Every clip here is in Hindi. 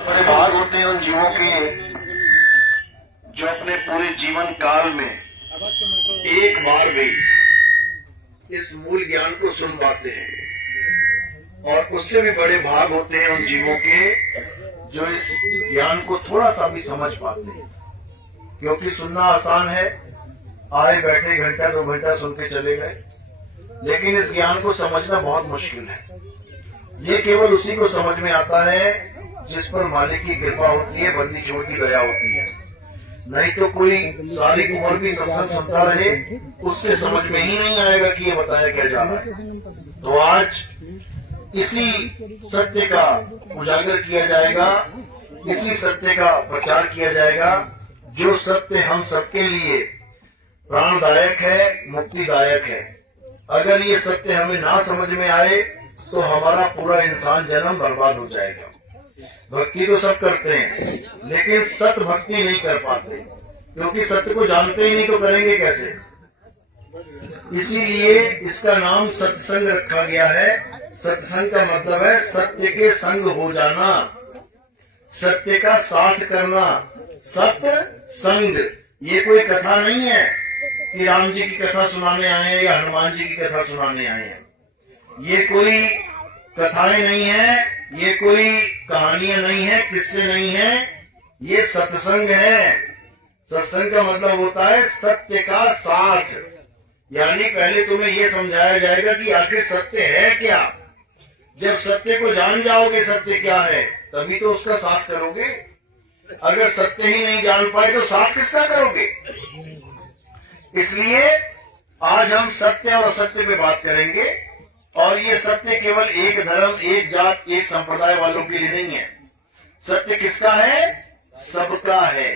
बड़े भाग होते हैं उन जीवों के जो अपने पूरे जीवन काल में एक बार भी इस मूल ज्ञान को सुन पाते हैं, और उससे भी बड़े भाग होते हैं उन जीवों के जो इस ज्ञान को थोड़ा सा भी समझ पाते हैं। क्योंकि सुनना आसान है, आए बैठे घंटा 2 घंटा सुन के चले गए, लेकिन इस ज्ञान को समझना बहुत मुश्किल है। ये केवल उसी को समझ में आता है जिस पर मालिक की कृपा होती है, बंदी छोड़ की दया होती है। नहीं तो कोई सारी उम्र भी सत्संग सुनता रहे, उसके समझ में ही नहीं आएगा कि ये बताया क्या जा रहा है। तो आज इसी सत्य का उजागर किया जाएगा, इसी सत्य का प्रचार किया जाएगा, जो सत्य हम सबके लिए प्राणदायक है, मुक्तिदायक है। अगर ये सत्य हमें ना समझ में आए तो हमारा पूरा इंसान जन्म बर्बाद हो जाएगा। भक्ति तो सब करते हैं, लेकिन सत्य भक्ति नहीं कर पाते, क्योंकि सत्य को जानते ही नहीं तो करेंगे कैसे। इसीलिए इसका नाम सत्संग रखा गया है। सत्संग का मतलब है सत्य के संग हो जाना, सत्य का साथ करना, सत्य संग। ये कोई कथा नहीं है कि राम जी की कथा सुनाने आए हैं या हनुमान जी की कथा सुनाने आए हैं। ये कोई कथाएं नहीं है, ये कोई कहानियां नहीं है, किस्से नहीं है, ये सत्संग है। सत्संग का मतलब होता है सत्य का साथ। यानी पहले तुम्हें ये समझाया जाएगा कि आखिर सत्य है क्या। जब सत्य को जान जाओगे सत्य क्या है, तभी तो उसका साथ करोगे। अगर सत्य ही नहीं जान पाए तो साथ किसका करोगे। इसलिए आज हम सत्य और असत्य पे बात करेंगे, और ये सत्य केवल एक धर्म, एक जात, एक संप्रदाय वालों के लिए नहीं है। सत्य किसका है? सबका है।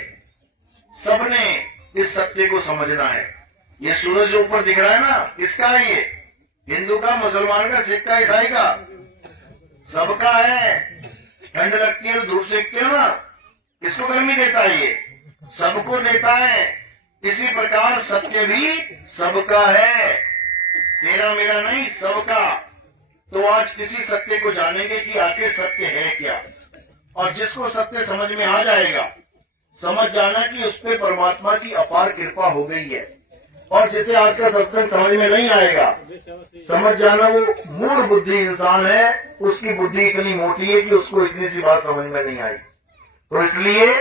सबने इस सत्य को समझना है। ये सूरज जो ऊपर दिख रहा है ना, किसका है ये? हिंदू का, मुसलमान का, सिख का, ईसाई का? सबका है। ठंड लगती है तो धूप सेकते हो ना, किसको गर्मी देता है? ये सबको देता है। इसी प्रकार सत्य भी सबका है, तेरा मेरा नहीं, सबका। तो आज इसी सत्य को जानेंगे कि आखिर सत्य है क्या। और जिसको सत्य समझ में आ जाएगा, समझ जाना कि उस पर परमात्मा की अपार कृपा हो गई है। और जिसे आज का सत्संग समझ में नहीं आएगा, समझ जाना वो मूढ़ बुद्धि इंसान है, उसकी बुद्धि इतनी मोटी है कि उसको इतनी सी बात समझ में नहीं आई। तो इसलिए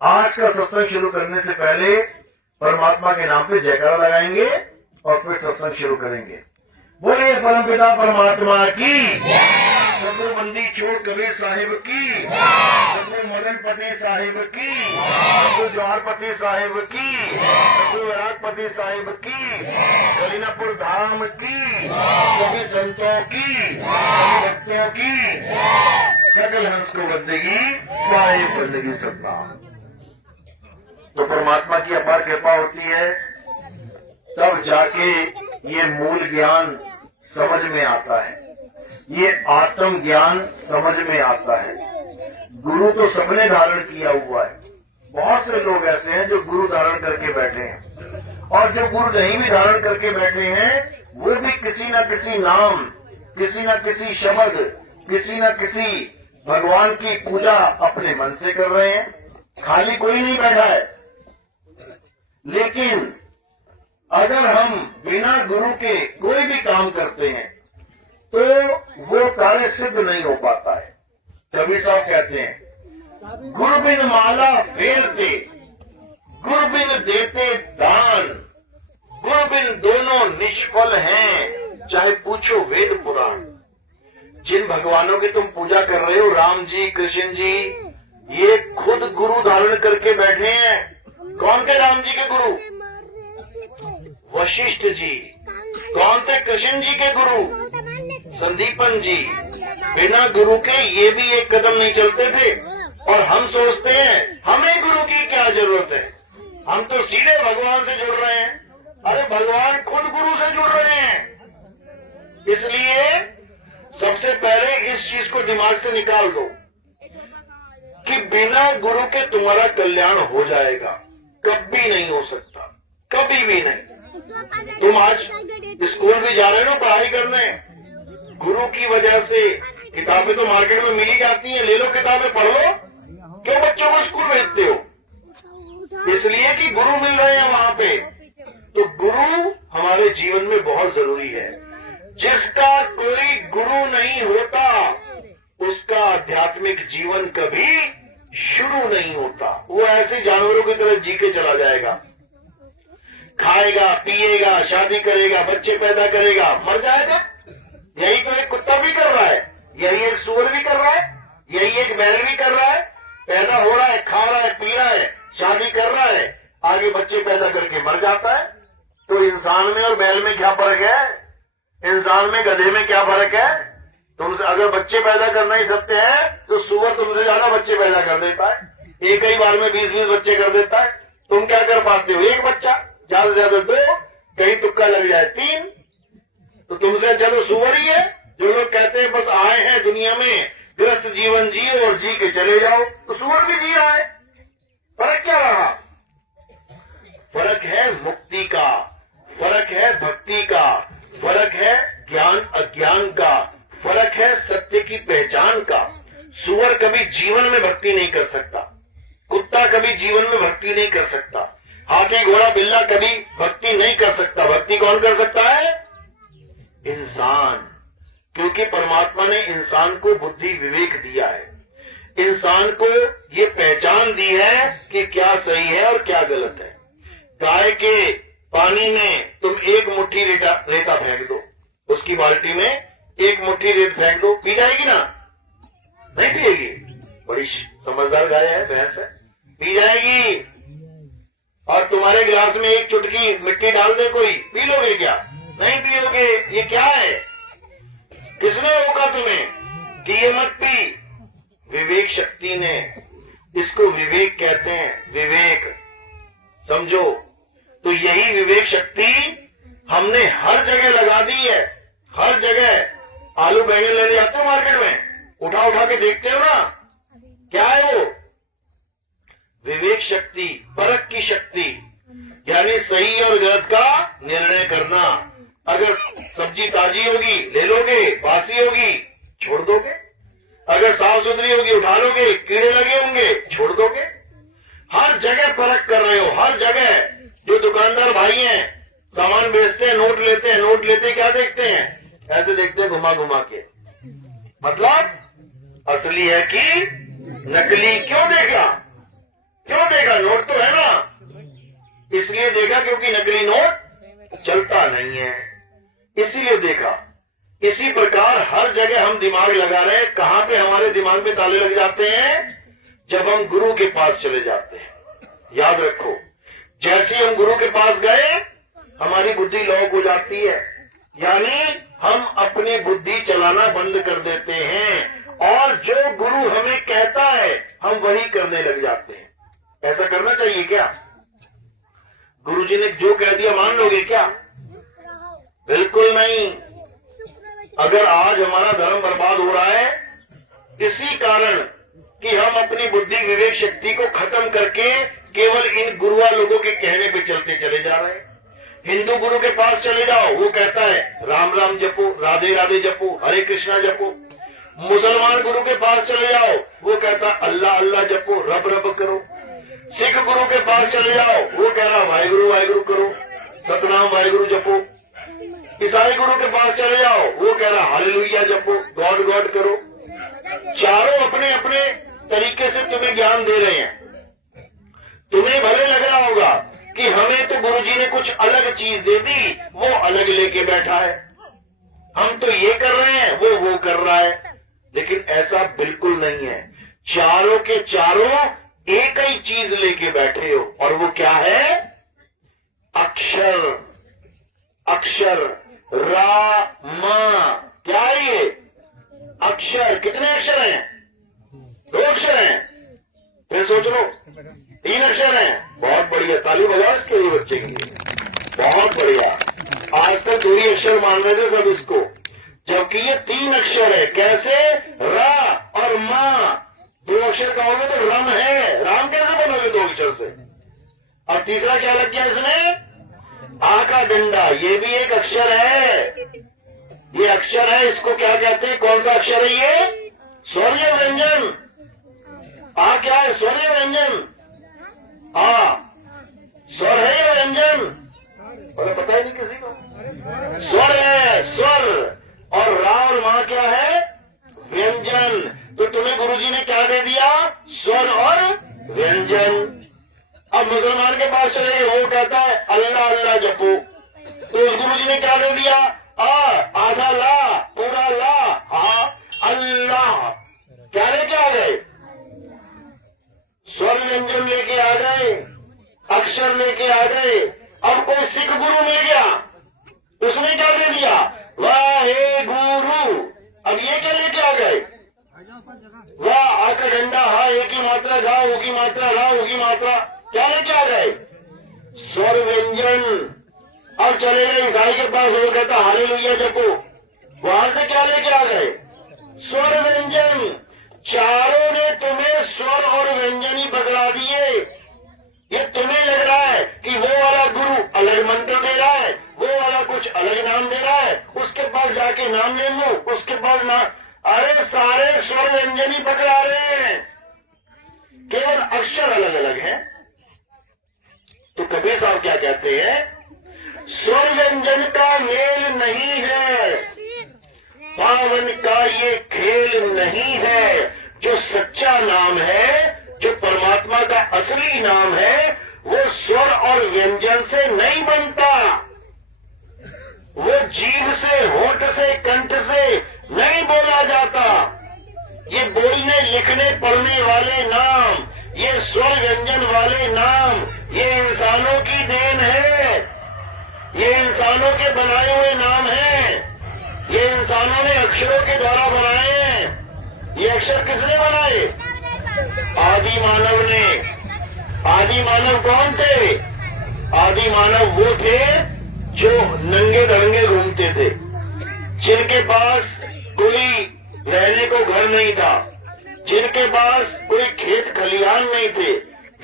आज का सत्संग शुरू करने से पहले परमात्मा के नाम पे जयकारा लगाएंगे और फिर सत्संग शुरू करेंगे। बोले परमपिता परमात्मा की, सदगुरु बंदी छोड़ कबीर साहिब की, सदगुरु मदन पति साहिब की, सदगुरु जवाहर पति साहिब की, सदगुरु विराटपति साहिब की, कलीनापुर धाम की, सभी संतों की, सभी भक्तों की, सकल हंस को बंदगी, सारे बंदगी सबका। तो परमात्मा की अपार कृपा होती है, तब जाके ये मूल ज्ञान समझ में आता है, ये आत्म ज्ञान समझ में आता है। गुरु तो सबने धारण किया हुआ है। बहुत से लोग ऐसे हैं जो गुरु धारण करके बैठे हैं, और जो गुरु नहीं भी धारण करके बैठे हैं, वो भी किसी न किसी नाम, किसी न किसी शब्द, किसी न किसी भगवान की पूजा अपने मन से कर रहे हैं। खाली कोई नहीं बैठा है। लेकिन अगर हम बिना गुरु के कोई भी काम करते हैं तो वो कार्य सिद्ध नहीं हो पाता है। कबीर साहब कहते हैं, गुरु बिन माला फेरते, गुरु बिन देते दान, गुरु बिन दोनों निष्फल हैं, चाहे पूछो वेद पुराण। जिन भगवानों की तुम पूजा कर रहे हो, राम जी, कृष्ण जी, ये खुद गुरु धारण करके बैठे हैं। कौन थे राम जी के गुरु? वशिष्ठ जी। कौन थे कृष्ण जी के गुरु? संदीपन जी। बिना गुरु के ये भी एक कदम नहीं चलते थे। और हम सोचते हैं हमें गुरु की क्या जरूरत है, हम तो सीधे भगवान से जुड़ रहे हैं। अरे भगवान खुद गुरु से जुड़ रहे हैं। इसलिए सबसे पहले इस चीज को दिमाग से निकाल दो कि बिना गुरु के तुम्हारा कल्याण हो जाएगा, कभी नहीं हो सकता, कभी भी नहीं। तुम आज स्कूल भी जा रहे हो पढ़ाई करने, गुरु की वजह से किताबें तो मार्केट में मिल ही जाती हैं, ले लो किताबें पढ़ लो। क्यों बच्चों को स्कूल भेजते हो? इसलिए कि गुरु मिल रहे हैं वहां पे। तो गुरु हमारे जीवन में बहुत जरूरी है। जिसका कोई गुरु नहीं होता उसका आध्यात्मिक जीवन कभी शुरू नहीं होता। वो ऐसे जानवरों की तरह जी के चला जाएगा, खाएगा पिएगा शादी करेगा बच्चे पैदा करेगा मर जाएगा। यही तो एक कुत्ता भी कर रहा है, यही एक सूअर भी कर रहा है, यही एक बैल भी कर रहा है। पैदा हो रहा है, खा रहा है, पी रहा है, शादी कर रहा है, आगे बच्चे पैदा करके मर जाता है। तो इंसान में और बैल में क्या फर्क है? इंसान में गधे में क्या फर्क है? तुमसे अगर बच्चे पैदा करना ही सत्य है तो सूअर तुमसे ज्यादा बच्चे पैदा कर देता है, एक ही बार में 20-20 बच्चे कर देता है। तुम क्या कर पाते हो? एक बच्चा, ज्यादा से ज्यादा 2, कहीं तुक्का लग जाए 3। तो तुमसे चलो सूअर ही है। जो लोग कहते हैं बस आए हैं दुनिया में व्यस्त जीवन जियो और जी के चले जाओ, तो सूअर भी जी रहा है। फर्क क्या रहा? फर्क है मुक्ति का, फर्क है भक्ति का, फर्क है ज्ञान अज्ञान का, फर्क है सत्य की पहचान का। सूअर कभी जीवन में भक्ति नहीं कर सकता, कुत्ता कभी जीवन में भक्ति नहीं कर सकता, हाथी घोड़ा बिल्ला कभी भक्ति नहीं कर सकता। भक्ति कौन कर सकता है? इंसान। क्योंकि परमात्मा ने इंसान को बुद्धि विवेक दिया है, इंसान को ये पहचान दी है कि क्या सही है और क्या गलत है। गाय के पानी में तुम एक मुट्ठी रेता फेंक दो, उसकी बाल्टी में एक मुट्ठी रेत फेंक दो, पी जाएगी ना? नहीं पिएगी। बड़ी समझदार गाय है, भैंस है, पी जाएगी। और तुम्हारे गिलास में एक चुटकी मिट्टी डाल दे कोई, पी लोगे क्या? नहीं पियोगे। ये क्या है? किसने रोका तुम्हें कि ये मत पी? विवेक शक्ति ने। इसको विवेक कहते हैं, विवेक समझो। तो यही विवेक शक्ति हमने हर जगह लगा दी है, हर जगह। आलू बैंगन लेने जाते हो मार्केट में, उठा उठा के देखते हो ना, क्या है वो? विवेक शक्ति, परख की शक्ति, यानी सही और गलत का निर्णय करना। अगर सब्जी ताजी होगी ले लोगे, बासी होगी छोड़ दोगे, अगर साफ सुथरी होगी उठा लोगे, कीड़े लगे होंगे छोड़ दोगे। हर जगह परख कर रहे हो, हर जगह। जो दुकानदार भाई हैं सामान बेचते हैं, नोट लेते हैं, नोट लेते क्या देखते हैं? ऐसे देखते हैं घुमा घुमा के। मतलब असली है कि नकली? क्यों देखा? क्यों देखा? नोट तो है ना, इसलिए देखा क्योंकि नकली नोट चलता नहीं है, इसीलिए देखा। इसी प्रकार हर जगह हम दिमाग लगा रहे हैं। कहां पे हमारे दिमाग में ताले लग जाते हैं? जब हम गुरु के पास चले जाते हैं। याद रखो, जैसे हम गुरु के पास गए हमारी बुद्धि लॉक हो जाती है, यानी हम अपनी बुद्धि चलाना बंद कर देते हैं और जो गुरु हमें कहता है हम वही करने लग जाते हैं। ऐसा करना चाहिए क्या? गुरुजी ने जो कह दिया मान लोगे क्या? बिल्कुल नहीं। अगर आज हमारा धर्म बर्बाद हो रहा है इसी कारण कि हम अपनी बुद्धि विवेक शक्ति को खत्म करके केवल इन गुरुआ लोगों के कहने पे चलते चले जा रहे हैं। हिंदू गुरु के पास चले जाओ, वो कहता है राम राम जपो, राधे राधे जपो, हरे कृष्णा जपो। मुसलमान गुरु के पास चले जाओ, वो कहता अल्लाह अल्लाह जपो, रब रब करो। सिख गुरु के पास चले जाओ, वो कह रहा वाहिगुरु करो, सतनाम वाहिगुरु जपो। ईसाई गुरु के पास चले जाओ, वो कह रहा हालेलुया जपो, गॉड गॉड करो। चारों अपने अपने तरीके से तुम्हें ज्ञान दे रहे हैं। तुम्हें भले लग रहा होगा कि हमें तो गुरुजी ने कुछ अलग चीज दे दी, वो अलग लेके बैठा है, हम तो ये कर रहे हैं वो कर रहा है। लेकिन ऐसा बिल्कुल नहीं है। चारों के चारों एक ही चीज लेके बैठे हो और वो क्या है? अक्षर। अक्षर रा मा, क्या है ये? अक्षर। कितने अक्षर हैं? 2 अक्षर हैं। फिर सोच लो 3 अक्षर हैं। बहुत बढ़िया, ताली बजाओ इसके लिए बच्चे के लिए, बहुत बढ़िया। आज तक 2 ही अक्षर मान रहे थे सब इसको, जबकि ये 3 अक्षर है। कैसे? रा और माँ। 2 अक्षर कहोगे तो रम है, राम कैसे बनोगे 2 अक्षर से? और तीसरा क्या लग गया इसमें? आ का डंडा, ये भी एक अक्षर है। ये अक्षर है, इसको क्या कहते हैं? कौन सा अक्षर है ये? स्वरीय व्यंजन। आ क्या है? स्वरीय व्यंजन। आ स्वर है ये व्यंजन? बोले पता ही नहीं किसी को। स्वर है, स्वर। और रा और मां क्या है? व्यंजन। तो तुम्हें गुरुजी ने क्या दे दिया? स्वर और व्यंजन। अब मुसलमान के पास चले गए, वो कहता है अल्लाह अल्लाह जपो, तो उस गुरुजी ने क्या दे दिया? आधा ला, पूरा ला, अल्लाह। क्या लेके आ गए? स्वर व्यंजन लेके आ गए, अक्षर लेके आ गए। अब कोई सिख गुरु मिल गया, उसने क्या दे दिया? वाहे गुरु। अब ये क्या लेके आ गए? वाह आ का डंडा, हा एक की मात्रा, गा हो की मात्रा, रा हो की मात्रा। क्या लेके आ गए? स्वर व्यंजन। अब चले गए ईसाई के पास, वो कहता हालेलुया जपो, वहां से क्या लेके आ गए? स्वर व्यंजन। चारों ने तुम्हें स्वर और व्यंजन ही पकड़ा दिए। ये तुम्हें लग रहा है कि वो वाला गुरु अलग मंत्र दे रहा है, वो वाला कुछ अलग नाम दे रहा है, उसके पास जाके नाम ले लो, उसके पास नाम। अरे सारे स्वर व्यंजन ही पकड़ा रहे हैं, केवल अक्षर अलग अलग है। तो कबीर साहब क्या कहते हैं? स्वर व्यंजन का मेल नहीं है, पावन का ये खेल नहीं है। जो सच्चा नाम है, जो परमात्मा का असली नाम है, वो स्वर और व्यंजन से नहीं बनता, वो जीभ से, होठ से, कंठ से नहीं बोला जाता। ये बोलने लिखने पढ़ने वाले नाम, ये स्वर व्यंजन वाले नाम, ये इंसानों की देन है, ये इंसानों के बनाए हुए नाम हैं, ये इंसानों ने अक्षरों के द्वारा बनाए हैं। ये अक्षर किसने बनाए? आदि मानव ने। आदि मानव कौन थे? आदि मानव वो थे जो नंगे धड़ंगे घूमते थे, जिनके पास कोई रहने को घर नहीं था, जिनके पास कोई खेत खलिहान नहीं थे,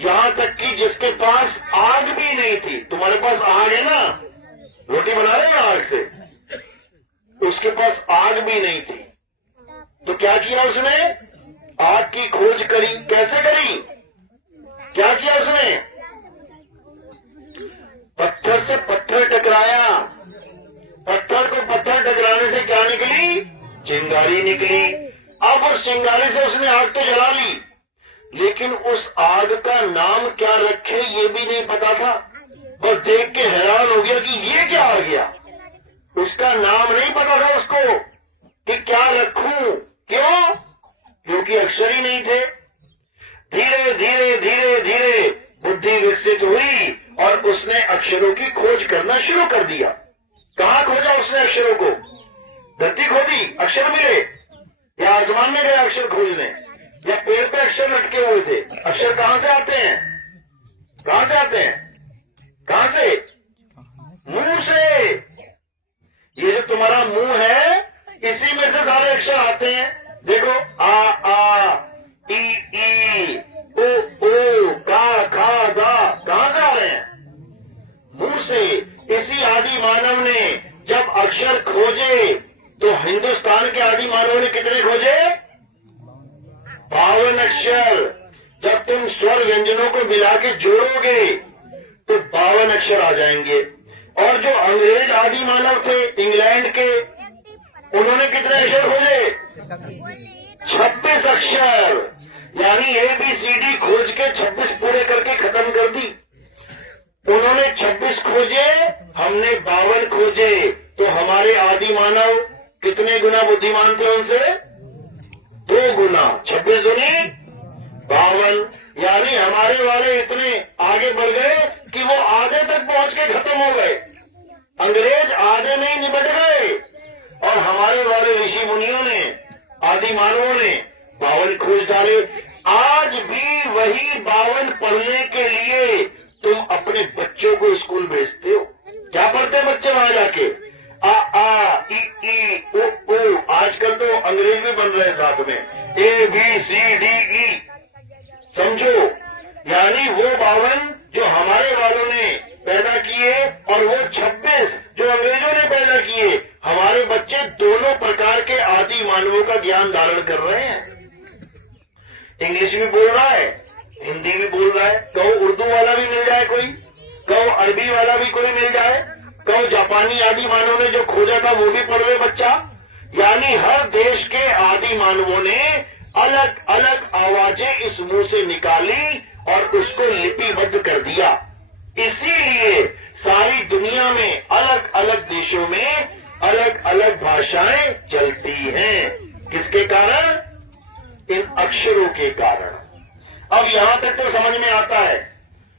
यहाँ तक कि जिसके पास आग भी नहीं थी। तुम्हारे पास आग है ना, रोटी बना रहे हैं आग से, उसके पास आग भी नहीं थी। तो क्या किया उसने? आग की खोज करी। कैसे करी? क्या किया उसने? पत्थर से पत्थर टकराया, पत्थर को पत्थर टकराने से क्या निकली? चिंगारी निकली। अब उस चिंगारी से उसने आग तो जला ली, लेकिन उस आग का नाम क्या रखे ये भी नहीं पता था। और देख के हैरान हो गया कि ये क्या आ गया। उसका नाम नहीं पता था उसको कि क्या रखूं। क्यों? क्योंकि अक्षर ही नहीं थे। धीरे धीरे धीरे धीरे बुद्धि विकसित हुई और उसने अक्षरों की खोज करना शुरू कर दिया। कहाँ खोजा उसने अक्षरों को? धरती खोदी, अक्षर मिले, या आसमान में गए अक्षर खोजने, या पेड़ पे अक्षर लटके हुए थे। अक्षर कहाँ से आते हैं? कहाँ से आते हैं? कहाँ से? मुंह से। ये जो तुम्हारा मुंह है, इसी में से सारे अक्षर आते हैं। देखो, आ ई ओ का खा गा, कहाँ से आ रहे हैं? मुंह से। इसी आदि मानव ने जब अक्षर खोजे, तो हिंदुस्तान के आदि मानव ने कितने खोजे? 52 अक्षर। जब तुम स्वर व्यंजनों को मिला के जोड़ोगे तो 52 अक्षर आ जाएंगे। और जो अंग्रेज आदि मानव थे इंग्लैंड के, उन्होंने कितने अक्षर खोजे? 26 अक्षर। यानी ABCD खोज के 26 पूरे करके खत्म कर दी। उन्होंने 26 खोजे, हमने 52 खोजे। तो हमारे आदि मानव कितने गुना बुद्धिमान थे उनसे? 2 गुना। 26 दूनी 52। यानी हमारे वाले इतने आगे बढ़ गए कि वो आधे तक पहुंच के खत्म हो गए। अंग्रेज आधे में ही निपट गए और हमारे वाले ऋषि मुनियों ने, आदि मानवों ने 52 खोज डाले। आज भी वही 52 पढ़ने के लिए तुम अपने बच्चों को स्कूल भेजते हो। क्या पढ़ते हैं बच्चे वहां जाके? आ ई ओ। आजकल तो अंग्रेज भी बन रहे हैं साथ में, ABCDE। समझो, यानी वो 52 जो हमारे वालों ने पैदा किए और वो 26 जो अंग्रेजों ने पैदा किए, हमारे बच्चे अक्षरों का ज्ञान धारण कर रहे हैं। इंग्लिश भी बोल रहा है, हिंदी भी बोल रहा है, कहो उर्दू वाला भी मिल जाए कोई, कहो अरबी वाला भी कोई मिल जाए, कहो जापानी आदि मानवों ने जो खोजा था वो भी पढ़ ले बच्चा। यानी हर देश के आदि मानवों ने अलग अलग आवाजें इस मुंह से निकाली और उसको लिपिबद्ध कर दिया। इसीलिए सारी दुनिया में अलग अलग देशों में अलग अलग भाषाएं चलती हैं। किसके कारण? इन अक्षरों के कारण। अब यहां तक तो समझ में आता है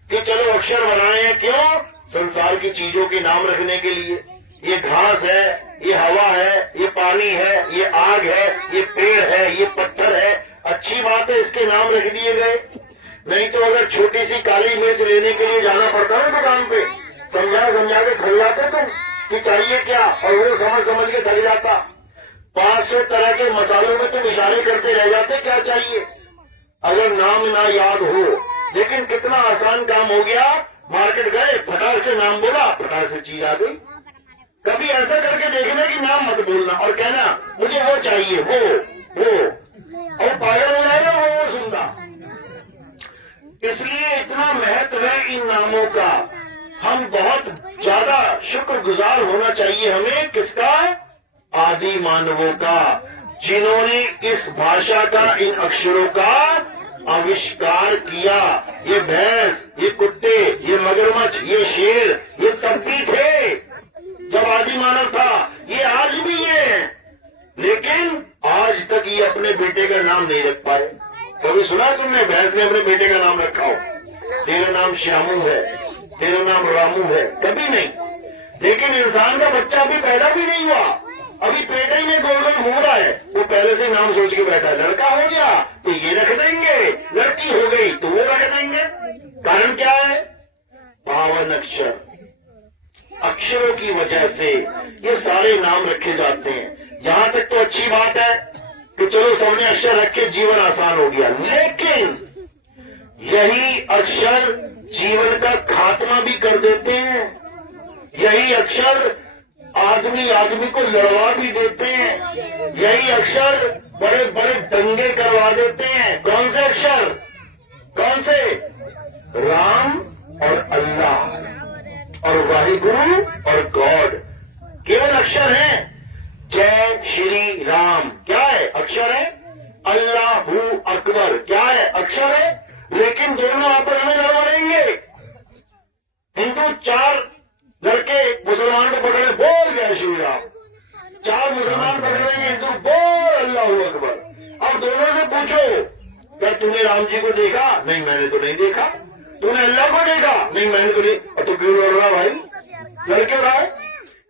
कि चलो अक्षर बनाए हैं, क्यों? संसार की चीजों के नाम रखने के लिए। ये घास है, ये हवा है, ये पानी है, ये आग है, ये पेड़ है, ये पत्थर है। अच्छी बात है, इसके नाम रख दिए गए। नहीं तो अगर छोटी सी काली मिर्च लेने के लिए जाना पड़ता है दुकान पे, समझा के थक जाते तुम कि चाहिए क्या, और वो समझ के थक जाता। 500 तरह के मसालों में तुम इशारे करते रह जाते क्या चाहिए, अगर नाम ना याद हो। लेकिन कितना आसान काम हो गया, मार्केट गए, फटाक से नाम बोला, फटाक से चीज आ गई। कभी ऐसा करके देखना कि नाम मत बोलना और कहना मुझे वो चाहिए, वो और पागल हो जाएगा वो सुनता। इसलिए इतना महत्व है इन नामों का। हम बहुत ज्यादा शुक्रगुजार होना चाहिए हमें। किसका? आदि मानवों का, जिन्होंने इस भाषा का, इन अक्षरों का आविष्कार किया। ये भैंस, ये कुत्ते, ये मगरमच्छ, ये शेर, ये तब भी थे जब आदि मानव था, ये आज भी है। लेकिन आज तक ये अपने बेटे का नाम नहीं रख पाए। कभी सुना तुमने भैंस ने अपने बेटे का नाम रखा हो? तेरा नाम श्यामू है, तेरा नाम रामू है, कभी नहीं। लेकिन इंसान का बच्चा अभी पैदा भी नहीं हुआ, अभी पेट ही में गोल गोल घूम रहा है, वो पहले से नाम सोच के बैठा है। लड़का हो गया तो ये रख देंगे, लड़की हो गई तो वो रख देंगे। कारण क्या है? पावन अक्षर। अक्षरों की वजह से ये सारे नाम रखे जाते हैं। यहां तक तो अच्छी बात है कि चलो सबने अक्षर रख के जीवन आसान हो गया। लेकिन यही अक्षर जीवन का खात्मा भी कर देते हैं। यही अक्षर आदमी को लड़वा भी देते हैं। यही अक्षर बड़े बड़े दंगे करवा देते हैं। कौन से अक्षर? कौन से? राम और अल्लाह और वाहिगुरु और गॉड, केवल अक्षर हैं। जय श्री राम क्या है? अक्षर है। अल्लाहू अकबर क्या है? अक्षर है। लेकिन दोनों आपस में लड़ेंगे। हिंदू 4 लड़के मुसलमान को पकड़े, बोल जय श्री राम। 4 मुसलमान पकड़ेंगे, हिंदू बोल अल्लाहू अकबर। अब दोनों से पूछो, क्या तूने राम जी को देखा? नहीं, मैंने तो नहीं देखा। तूने अल्लाह को देखा? नहीं, मैंने तो नहीं। और तो क्यों लड़ रहा भाई? लड़ क्यों रहा है?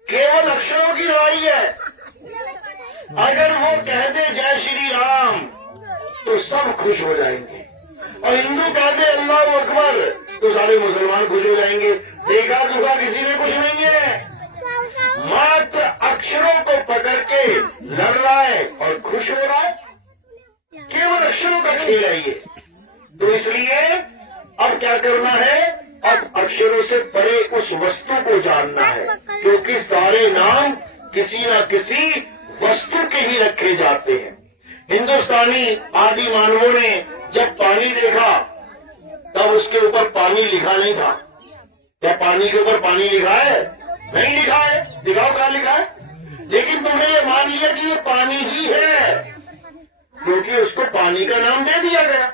केवल अक्षरों की लड़ाई है। अगर वो कह दे जय श्री राम तो सब खुश हो जाएंगे, और हिंदू कह दे अल्लाह अकबर तो सारे मुसलमान खुश हो जाएंगे। देखा दुखा किसी ने कुछ नहीं है, मात्र अक्षरों को पकड़ के लड़ रहा है और खुश हो रहा है। केवल अक्षरों का खेल है ये। तो इसलिए अब क्या करना है? अब अक्षरों से परे उस वस्तु को जानना है, क्योंकि सारे नाम किसी न किसी वस्तु के ही रखे जाते हैं। हिंदुस्तानी आदि मानवों ने जब पानी देखा तब उसके ऊपर पानी लिखा नहीं था। क्या पानी के ऊपर पानी लिखा है? नहीं लिखा है। दिखाओ कहाँ लिखा है? लेकिन तुमने ये मान लिया कि ये पानी ही है, क्योंकि उसको पानी का नाम दे दिया गया।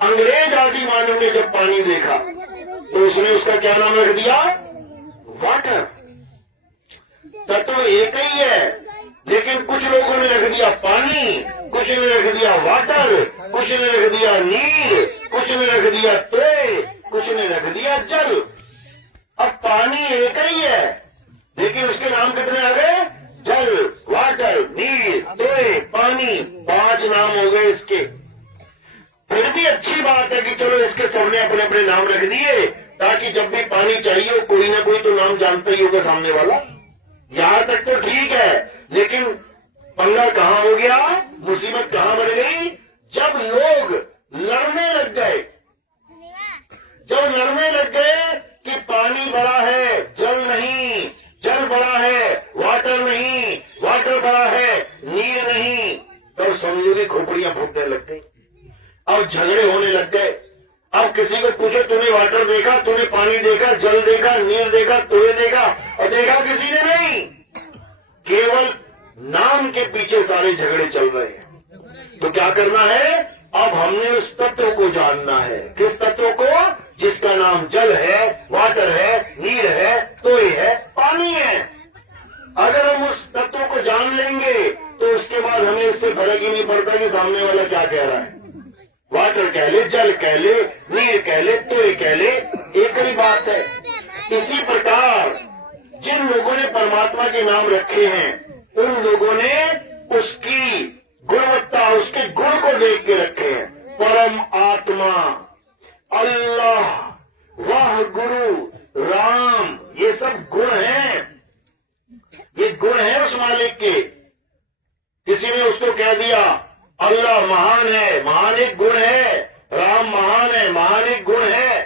अंग्रेज आदि मानव ने जब पानी देखा तो उसने उसका क्या नाम रख दिया? वाटर। तत्व एक ही है, लेकिन कुछ लोगों ने रख दिया पानी, कुछ ने रख दिया वाटर, कुछ ने रख दिया नील, कुछ ने रख दिया तेल, कुछ ने रख दिया जल। अब पानी एक ही है, लेकिन उसके नाम कितने आ गए? जल, वाटर, नील, तेल, पानी। 5 नाम हो गए इसके। फिर भी अच्छी बात है कि चलो इसके सबने अपने अपने नाम रख दिए, ताकि जब भी पानी चाहिए कोई ना कोई तो नाम जानता ही होगा सामने वाला। यहां तक तो ठीक है, लेकिन पंगा कहां हो गया? मुसीबत कहां बन गई? जब लोग लड़ने लग गए। जब लड़ने लग गए कि पानी बड़ा है, जल नहीं, जल बड़ा है, वाटर नहीं, वाटर बड़ा है, नील नहीं, अब समझो कि खोपड़ियां फूटने लग गई, अब झगड़े होने लग गए। अब किसी को पूछो तूने वाटर देखा, तूने पानी देखा, जल देखा, नीर देखा, तुझे देखा, और देखा किसी ने नहीं। केवल नाम के पीछे सारे झगड़े चल रहे हैं। तो क्या करना है, अब हमने उस तत्व को जानना है। किस तत्व को? जिसका नाम जल है, वाटर है, नीर है, तोय है, पानी है। अगर हम उस तत्व को जान लेंगे तो उसके बाद हमें इससे फर्क ही नहीं पड़ता कि सामने वाला क्या कह रहा है। वाटर कह ले, जल कह ले, नीर कह ले, तोय कह ले, एक ही बात है। इसी प्रकार जिन लोगों ने परमात्मा के नाम रखे हैं, उन लोगों ने उसकी गुणवत्ता, उसके गुण को देख के रखे हैं। परम आत्मा, अल्लाह, वाह गुरु, राम, ये सब गुण हैं। ये गुण है उस मालिक के। किसी ने उसको कह दिया अल्लाह महान है, महान एक गुण है, राम महान है, महान एक गुण है,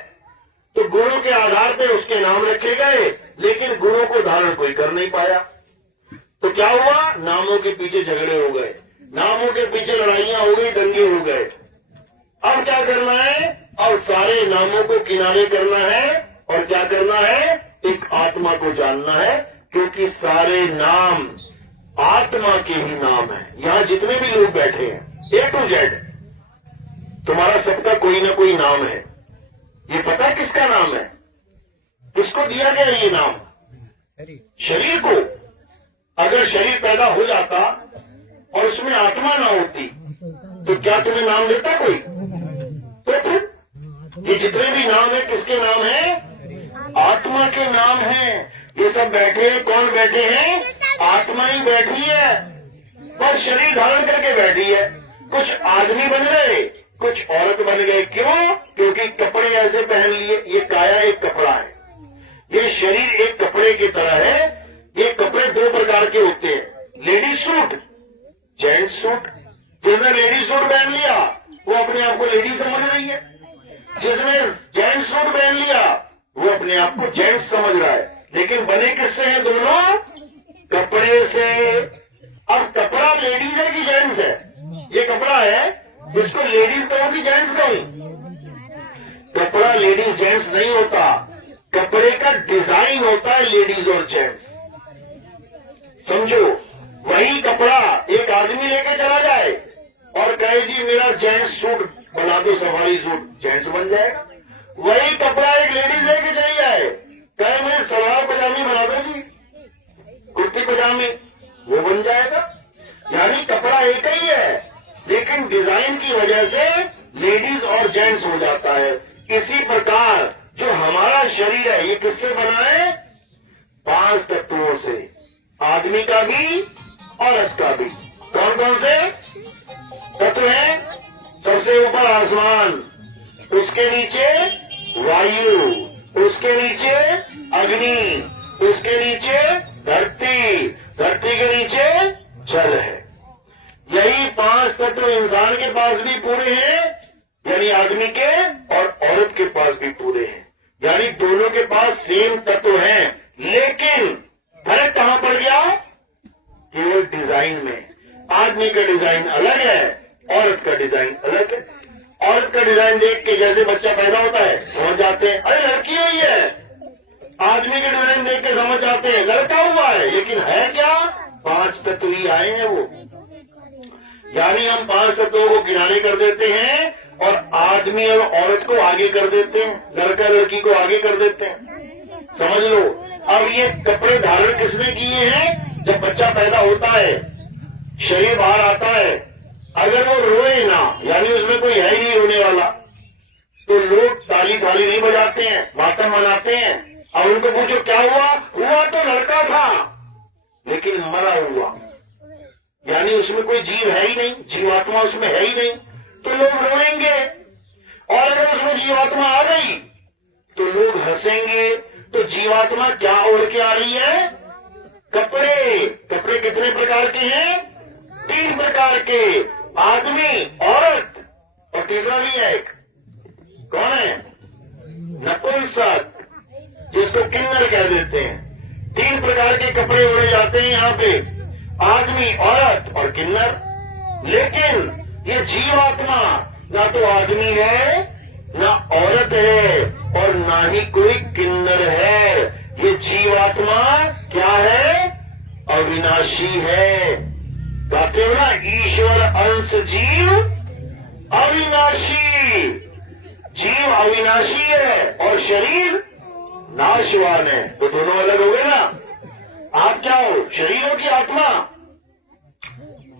तो गुणों के आधार पे उसके नाम रखे गए, लेकिन गुणों को धारण कोई कर नहीं पाया। तो क्या हुआ, नामों के पीछे झगड़े हो गए, नामों के पीछे लड़ाइयां हो गई, दंगे हो गए। अब क्या करना है, अब सारे नामों को किनारे करना है और क्या करना है, एक आत्मा को जानना है, क्योंकि सारे नाम आत्मा के ही नाम है। यहां जितने भी लोग बैठे हैं, ए टू जेड, तुम्हारा सबका कोई ना कोई नाम है। ये पता है किसका नाम है? किसको दिया गया ये नाम? शरीर को। अगर शरीर पैदा हो जाता और उसमें आत्मा ना होती तो क्या तुम्हें नाम देता कोई? तो फिर ये जितने भी नाम है किसके नाम है? आत्मा के नाम है। ये सब बैठे हैं, कौन बैठे हैं? आत्मा ही बैठी है, बस शरीर धारण करके बैठी है। कुछ आदमी बन गए, कुछ औरत बन गए। क्यों? क्योंकि कपड़े ऐसे पहन लिए। ये काया एक कपड़ा है, ये शरीर एक कपड़े की तरह है। ये कपड़े दो प्रकार के होते हैं, लेडीज सूट, जेंट्स सूट। जिसने लेडीज सूट पहन लिया वो अपने आप को लेडी समझ रही है, जिसने जेंट्स सूट पहन लिया वो अपने आप को जेंट्स समझ रहा है। लेकिन बने किससे हैं दोनों? कपड़े से। अब कपड़ा लेडीज है कि जेंट्स है? ये कपड़ा है, इसको लेडीज कहूं कि जेंट्स कहूं? कपड़ा लेडीज जेंट्स नहीं होता, कपड़े का डिजाइन होता है लेडीज और जेंट्स। समझो, वही कपड़ा एक आदमी लेके चला जाए और कहे जी मेरा जेंट्स सूट बना दो, सवारी सूट, जेंट्स बन जाएगा। वही कपड़ा एक लेडीज लेके चली जाए, कहे मुझे सलवार पजामी बना दो जी, कुर्ती पजामी, वो बन जाएगा। यानी कपड़ा एक ही है, लेकिन डिजाइन की वजह से लेडीज और जेंट्स हो जाता है। इसी प्रकार जो हमारा शरीर है, ये किससे बना है? 5 तत्वों से, आदमी का भी, औरत का भी। कौन कौन से तत्व हैं? सबसे ऊपर आसमान, उसके नीचे वायु, उसके नीचे अग्नि, उसके नीचे धरती, धरती के नीचे जल है। यही 5 तत्व इंसान के पास भी पूरे हैं, यानी आदमी के, और औरत के पास भी पूरे हैं, यानी दोनों के पास सेम तत्व हैं। लेकिन फर्क कहां पड़ गया? केवल डिजाइन में। आदमी का डिजाइन अलग है, औरत का डिजाइन अलग है। औरत का डिजाइन देख के जैसे बच्चा पैदा होता है समझ जाते हैं अरे लड़की हुई है, आदमी के डिजाइन देख के समझ जाते हैं लड़का हुआ है। लेकिन है क्या? 5 तत्व ही आए हैं वो। यानी हम 5 तत्वों को किनारे कर देते हैं और आदमी और औरत को आगे कर देते हैं, लड़का लड़की को आगे कर देते हैं। समझ लो, अब ये कपड़े धारण किसने किए हैं? जब बच्चा पैदा होता है, शरीर बाहर आता है, अगर वो रोए ना, यानी उसमें कोई है ही नहीं रोने वाला, तो लोग ताली थाली नहीं बजाते हैं, मातम मनाते हैं। अब उनको पूछो क्या हुआ? हुआ तो लड़का था लेकिन मरा हुआ, यानी उसमें कोई जीव है ही नहीं, जीवात्मा उसमें है ही नहीं, तो लोग रोएंगे। और अगर उसमें जीवात्मा आ गई तो लोग हंसेंगे। तो जीवात्मा क्या ओढ़ के आ रही है? कपड़े। कपड़े कितने प्रकार के हैं? 3 प्रकार के, आदमी, औरत, और तीसरा भी है एक, कौन है? नपुंसक, जिसको किन्नर कह देते हैं। 3 प्रकार के कपड़े ओढ़े जाते हैं यहाँ पे, आदमी, औरत और किन्नर। लेकिन ये जीवात्मा ना तो आदमी है, ना औरत है, और ना ही कोई किन्नर है। ये जीवात्मा क्या है? अविनाशी है। कहते हो ना, ईश्वर अंश जीव अविनाशी। जीव अविनाशी है और शरीर नाशवान है, तो दोनों अलग हो गए ना। आप क्या हो? शरीर हो कि आत्मा?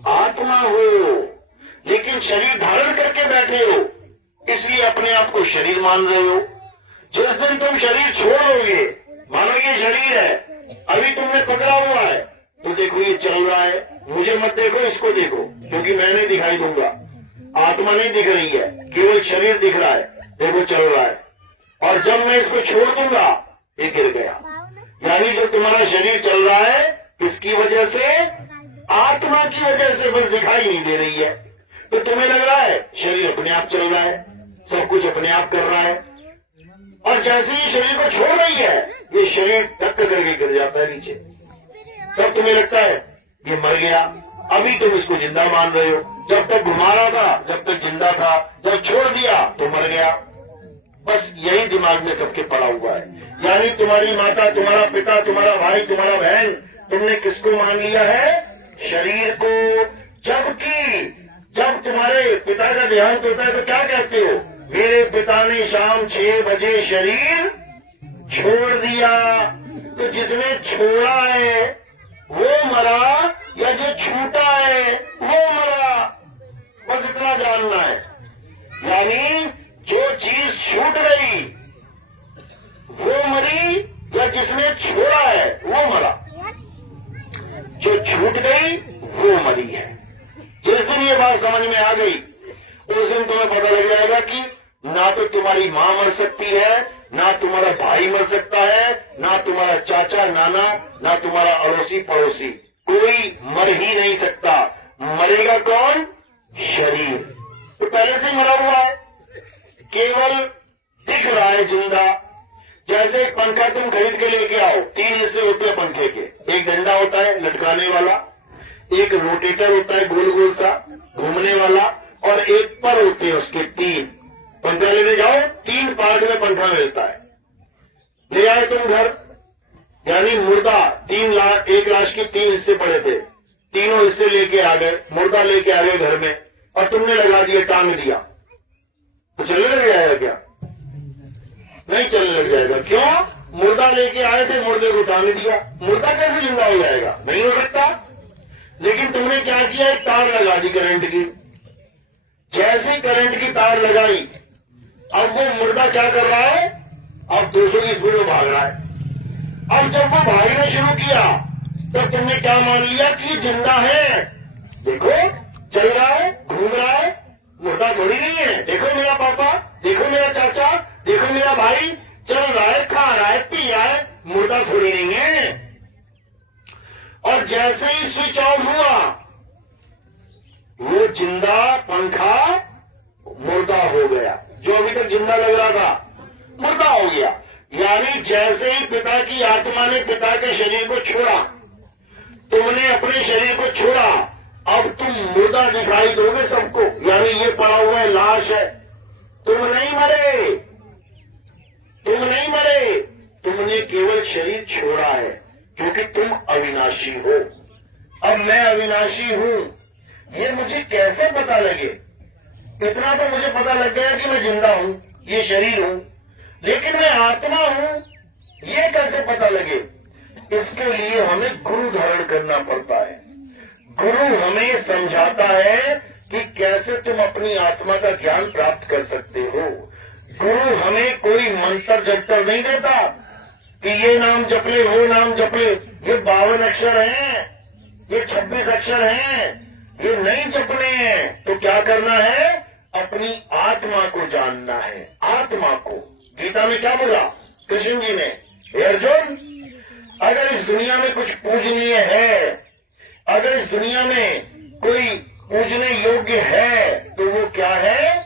आत्मा हो, लेकिन शरीर धारण करके बैठे हो, इसलिए अपने आप को शरीर मान रहे हो। जिस दिन तुम शरीर छोड़ दोगे, मानो ये शरीर है, अभी तुमने पकड़ा हुआ है, तो देखो ये चल रहा है, मुझे मत देखो, इसको देखो, क्योंकि मैं नहीं दिखाई दूंगा। आत्मा नहीं दिख रही है, केवल शरीर दिख रहा है, देखो चल रहा है। और जब मैं इसको छोड़ दूंगा, ये गिर गया। यानी जो तुम्हारा शरीर चल रहा है, किसकी वजह से? आत्मा की वजह से, बस दिखाई नहीं दे रही है। तो तुम्हें लग रहा है शरीर अपने आप चल रहा है, सब कुछ अपने आप कर रहा है, और जैसे ही शरीर को छोड़ रही है, ये शरीर धक्का करके गिर जाता है नीचे। तब तुम्हें लगता है ये मर गया। अभी तुम इसको जिंदा मान रहे हो। जब तक घुमा रहा था, जब तक जिंदा था, जब छोड़ दिया तो मर गया। बस यही दिमाग में सबके पड़ा हुआ है। यानी तुम्हारी माता, तुम्हारा पिता, तुम्हारा भाई, तुम्हारा बहन, तुमने किसको मान लिया है? शरीर को। जबकि जब तुम्हारे पिता का देहांत होता है तो क्या कहते हो? मेरे पिता ने शाम 6 बजे शरीर छोड़ दिया। तो जिसने छोड़ा है वो मरा, या जो छूटा है वो मरा? बस इतना जानना है। यानी जो चीज छूट गई वो मरी, या जिसने छोड़ा है वो मरा? जो छूट गई वो मरी है। जिस दिन ये बात समझ में आ गई, उस दिन तुम्हें पता लग जाएगा कि ना तो तुम्हारी मां मर सकती है, ना तुम्हारा भाई मर सकता है, ना तुम्हारा चाचा नाना, ना तुम्हारा अड़ोसी पड़ोसी, कोई मर ही नहीं सकता। मरेगा कौन? शरीर। तो पहले से मरा हुआ है, केवल दिख रहा है जिंदा। जैसे एक पंखा तुम खरीद के लेके आओ, 3 हिस्से होते हैं पंखे के। एक डंडा होता है लटकाने वाला, एक रोटेटर होता है गोल गोल सा घूमने वाला, और एक पर होते हैं उसके 3। पंखा लेने जाओ, 3 पार्ट में पंखा मिलता है। ले आए तुम घर, यानी मुर्दा 1 लाश के 3 हिस्से पड़े थे, तीनों हिस्से लेके आ गए, मुर्दा लेके आ गए घर में, और तुमने लगा दिया, टांग दिया, तो चलने लग जाएगा क्या? नहीं चलने लग जाएगा। क्यों? मुर्दा लेके आए थे, मुर्दे को टांग दिया, मुर्दा कैसे जिंदा हो जाएगा? नहीं हो सकता। लेकिन तुमने क्या किया? एक तार लगा दी करंट की। जैसे करंट की तार लगाई, अब वो मुर्दा क्या कर रहा है? अब 200 की स्पीड में भाग रहा है। अब जब वो भागना शुरू किया, तब तुमने क्या मान लिया कि जिंदा है? देखो चल रहा है, घूम रहा है, मुर्दा थोड़ी नहीं है। देखो मेरा पापा, देखो मेरा चाचा, देखो मेरा भाई, चल रहा है, खा रहा है, पी रहा है, मुर्दा थोड़ी नहीं है। और जैसे ही स्विच ऑफ हुआ, वो जिंदा पंखा मुर्दा हो गया। जो अभी तक जिंदा लग रहा था, मुर्दा हो गया। यानी जैसे ही पिता की आत्मा ने पिता के शरीर को छोड़ा, तुमने अपने शरीर को छोड़ा, अब तुम मुर्दा दिखाई दोगे सबको। यानी ये पड़ा हुआ है, लाश है। तुम नहीं मरे, तुम नहीं मरे, तुमने केवल शरीर छोड़ा है, क्योंकि तुम अविनाशी हो। अब मैं अविनाशी हूं, ये मुझे कैसे पता लगे? इतना तो मुझे पता लग गया कि मैं जिंदा हूं, ये शरीर हूं, लेकिन मैं आत्मा हूं, ये कैसे पता लगे? इसके लिए हमें गुरु धारण करना पड़ता है। गुरु हमें समझाता है कि कैसे तुम अपनी आत्मा का ज्ञान प्राप्त कर सकते हो। गुरु हमें कोई मंत्र जंतर नहीं देता कि ये नाम जप ले, वो नाम जप ले। ये 52 अक्षर हैं, ये 26 अक्षर हैं, ये नहीं जपने हैं। तो क्या करना है? अपनी आत्मा को जानना है। आत्मा को गीता में क्या बोला कृष्ण जी ने? हे अर्जुन, अगर इस दुनिया में कुछ पूजनीय है, अगर इस दुनिया में कोई पूजने योग्य है, तो वो क्या है?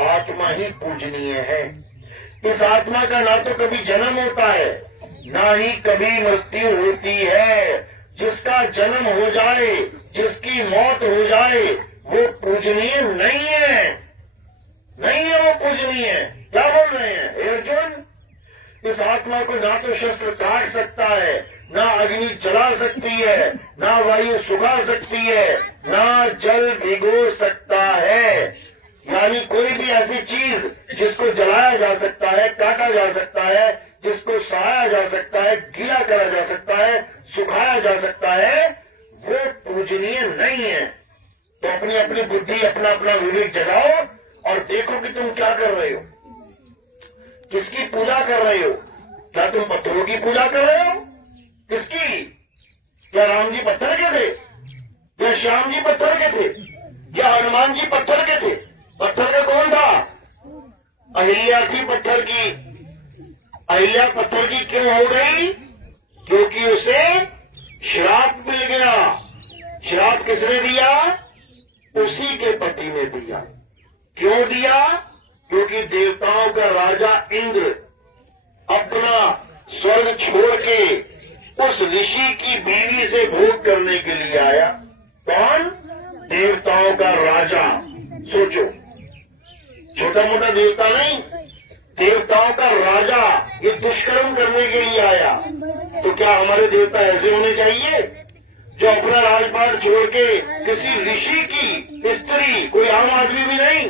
आत्मा ही पूजनीय है। इस आत्मा का ना तो कभी जन्म होता है, ना ही कभी मृत्यु होती है। जिसका जन्म हो जाए, जिसकी मौत हो जाए, वो पूजनीय नहीं है, नहीं है वो पूजनीय। क्या बोल रहे हैं हे अर्जुन? इस आत्मा को ना तो शस्त्र काट सकता है, ना अग्नि जला सकती है, ना वायु सुखा सकती है, ना जल भिगो सकता है। यानी कोई भी ऐसी चीज जिसको जलाया जा सकता है, काटा जा सकता है, जिसको सहाया जा सकता है, गीला करा जा सकता है, सुखाया जा सकता है, वो पूजनीय नहीं है। तो अपनी अपनी बुद्धि, अपना अपना विवेक जगाओ और देखो कि तुम क्या कर रहे हो, किसकी पूजा कर रहे हो। क्या तुम पत्थरों की पूजा कर रहे हो? किसकी? क्या राम जी पत्थर के थे? या श्याम जी पत्थर के थे? या हनुमान जी पत्थर के थे? पत्थर का कौन था? अहिल्या थी पत्थर की। अहिल्या पत्थर की क्यों हो गई? क्योंकि उसे श्राप मिल गया। श्राप किसने दिया? उसी के पति ने दिया। क्यों दिया? क्योंकि देवताओं का राजा इंद्र अपना स्वर्ग छोड़ के उस ऋषि की बीवी से भोग करने के लिए आया। कौन? देवताओं का राजा। सोचो, छोटा मोटा देवता नहीं, देवताओं का राजा ये दुष्कर्म करने के लिए आया। तो क्या हमारे देवता ऐसे होने चाहिए जो अपना राजपाट छोड़ के किसी ऋषि की स्त्री, कोई आम आदमी भी नहीं,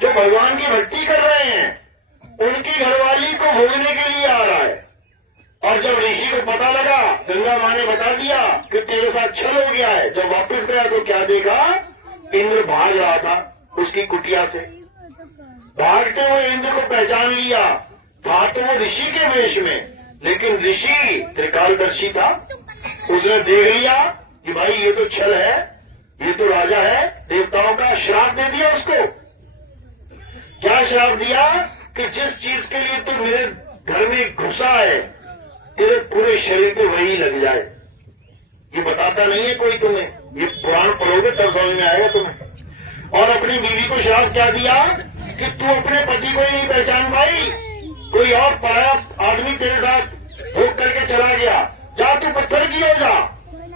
जो भगवान की भक्ति कर रहे हैं, उनकी घरवाली को भोगने के लिए आ रहा है। और जब ऋषि को पता लगा, गंगा माँ ने बता दिया कि तेरे साथ छल हो गया है, जब वापस गया तो क्या देखा? इंद्र भाग रहा था उसकी कुटिया से। भागते हुए इंद्र को पहचान लिया। था तो वो ऋषि के वेश में, लेकिन ऋषि त्रिकालदर्शी था। उसने देख लिया कि भाई ये तो छल है, ये तो राजा है। देवताओं का श्राप दे दिया उसको। क्या श्राप दिया? कि जिस चीज के लिए तू मेरे घर में घुसा है, तेरे पूरे शरीर पे वही लग जाए। ये बताता नहीं है कोई तुम्हें, ये पुराण पढ़ोगे तब समझ में आएगा तुम्हें। और अपनी बीवी को श्राप क्या दिया? कि तू अपने पति को ही नहीं पहचान पाई, कोई और पराया आदमी तेरे साथ भोग करके चला गया, जा तू पत्थर की हो जा।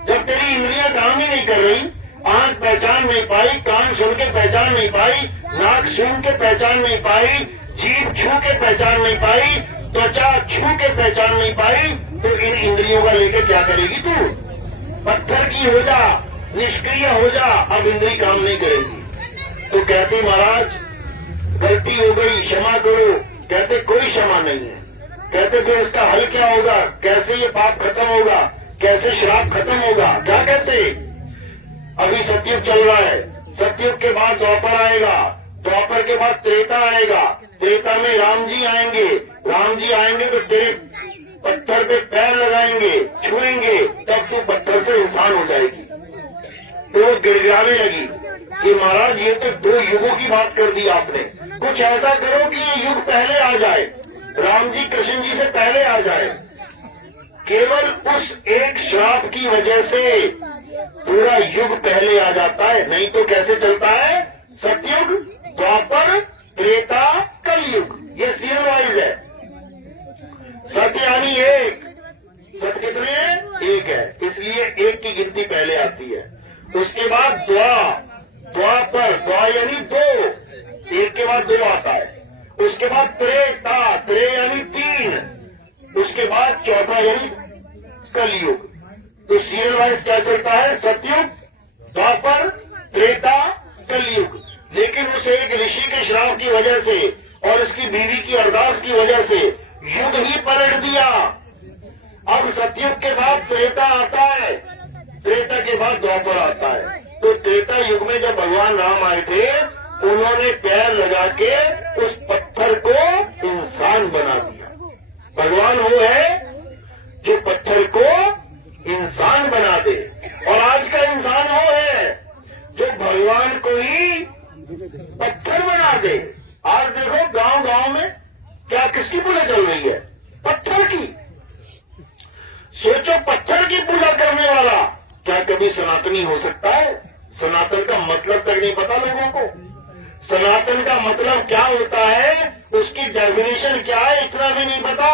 जब तेरी इंद्रियां काम ही नहीं कर रही, आंख पहचान नहीं पाई, कान सुन के पहचान नहीं पाई, नाक सुन के पहचान नहीं पाई, जीभ छू के पहचान नहीं पाई, त्वचा छू के पहचान नहीं पाई, तो इन इंद्रियों का लेके क्या करेगी तू? पत्थर की हो जा, निष्क्रिय हो जा, अब इंद्री काम नहीं करेगी। तो कहते महाराज गलती हो गई, क्षमा करो। कहते कोई क्षमा नहीं है। कहते फिर इसका हल क्या होगा? कैसे ये पाप खत्म होगा? कैसे श्राप खत्म होगा? क्या कहते? अभी सतयुग चल रहा है, सतयुग के बाद द्वापर आएगा, द्वापर के बाद त्रेता आएगा, त्रेता में राम जी आएंगे, राम जी आएंगे तो तेरे पत्थर पे पैर लगाएंगे, छुएंगे, तब तू पत्थर से इंसान हो जाएगी। तो वो गिड़गिड़ाने लगी कि महाराज ये तो 2 युगों की बात कर दी आपने, कुछ ऐसा करो कि ये युग पहले आ जाए, राम जी कृष्ण जी से पहले आ जाए। केवल उस एक श्राप की वजह से पूरा युग पहले आ जाता है, नहीं तो कैसे चलता है? सतयुग, द्वापर, त्रेता, कलयुग, ये सीरियल वाइज है। सत्य यानी एक, सत्य कितने? एक है, इसलिए एक की गिनती पहले आती है। उसके बाद द्वापर, द्वा यानी 2, एक के बाद 2 आता है। उसके बाद त्रेता, त्रे यानी 3, उसके बाद चौथा यानी कलयुग। तो सीरियल वाइज क्या चलता है? सतयुग, द्वापर, त्रेता, कलयुग। लेकिन उस एक ऋषि के श्राप की वजह से और उसकी बीवी की अरदास की वजह से युग ही पलट दिया। अब सतयुग के बाद त्रेता आता है, त्रेता के बाद द्वापर आता है। तो त्रेता युग में जब भगवान राम आए थे, उन्होंने पैर लगा के उस पत्थर को इंसान बना दिया। भगवान वो है जो पत्थर को इंसान बना दे। और आज का इंसान वो है जो भगवान को ही पत्थर बना दे। आज देखो गांव गांव में क्या किसकी पूजा चल रही है? पत्थर की। सोचो, पत्थर की पूजा करने वाला क्या कभी सनातनी हो सकता है? सनातन का मतलब तक नहीं पता लोगों को। सनातन का मतलब क्या होता है, उसकी डेफिनेशन क्या है, इतना भी नहीं पता।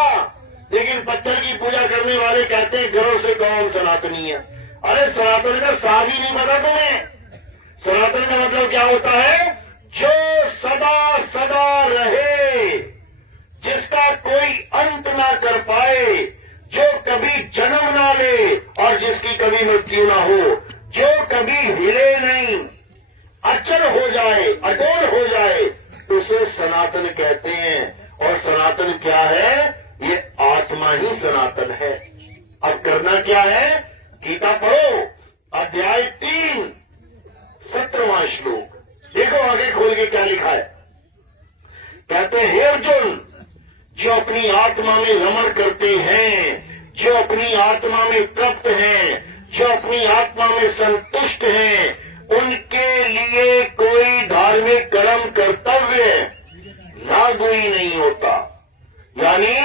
लेकिन पत्थर की पूजा करने वाले कहते हैं घरों से कौन सनातनी है। अरे सनातन का सा भी नहीं पता तुम्हें। सनातन का मतलब क्या होता है? जो सदा सदा रहे, जिसका कोई अंत ना कर पाए, जो कभी जन्म ना ले और जिसकी कभी मृत्यु ना हो, जो कभी हिले नहीं, अचल हो जाए, अडोल हो जाए, उसे सनातन कहते हैं। और सनातन क्या है? ये आत्मा ही सनातन है। अब करना क्या है? गीता पढ़ो, अध्याय 3 17वां श्लोक देखो, आगे खोल के क्या लिखा है। कहते हैं, हे अर्जुन, जो अपनी आत्मा में रमण करते हैं, जो अपनी आत्मा में तृप्त हैं, जो अपनी आत्मा में संतुष्ट हैं, उनके लिए कोई धार्मिक कर्म कर्तव्य लागू ही नहीं होता। यानी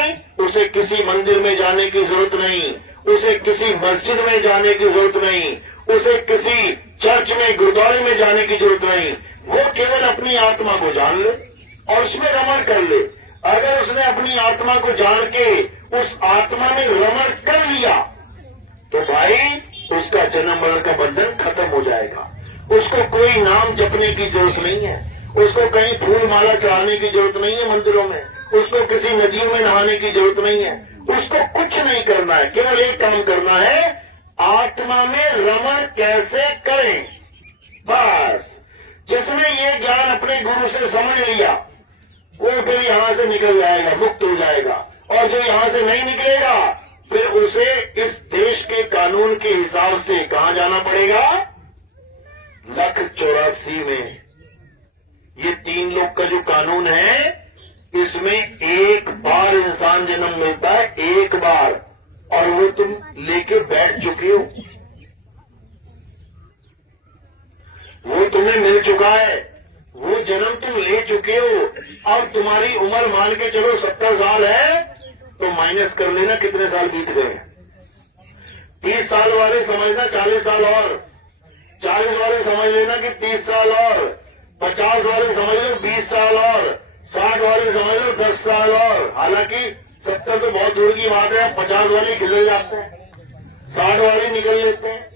उसे किसी मंदिर में जाने की जरूरत नहीं, उसे किसी मस्जिद में जाने की जरूरत नहीं, उसे किसी चर्च में, गुरुद्वारे में जाने की जरूरत नहीं। वो केवल अपनी आत्मा को जान ले और उसमें रमण कर ले। अगर उसने अपनी आत्मा को जान के उस आत्मा में रमण कर लिया तो भाई उसका जन्म मरण का बंधन खत्म हो जाएगा। उसको कोई नाम जपने की जरूरत नहीं है, उसको कहीं फूल माला चढ़ाने की जरूरत नहीं है मंदिरों में, उसको किसी नदियों में नहाने की जरूरत नहीं है, उसको कुछ नहीं करना है। केवल एक काम करना है, आत्मा में रमण कैसे करें। बस जिसने ये ज्ञान अपने गुरु से समझ लिया वो फिर यहां से निकल जाएगा, मुक्त हो जाएगा। और जो यहां से नहीं निकलेगा फिर उसे इस देश के कानून के हिसाब से कहां जाना पड़ेगा? 184 में। ये 3 लोग का जो कानून है, इसमें एक बार इंसान जन्म मिलता है, एक बार, और वो तुम लेके बैठ चुके हो, वो तुम्हें मिल चुका है, वो जन्म तुम ले चुके हो। अब तुम्हारी उम्र मान के चलो 70 साल है, तो माइनस कर लेना कितने साल बीत गए। 30 साल वाले समझना 40 साल और, 40 वाले समझ लेना कि 30 साल और, 50 वाले समझ लो 20 साल और, 60 वाले समझ लो 10 साल और। हालांकि 70 तो बहुत दूर की बात है, 50 वाले निकल जाते हैं, 60 वाले निकल लेते हैं।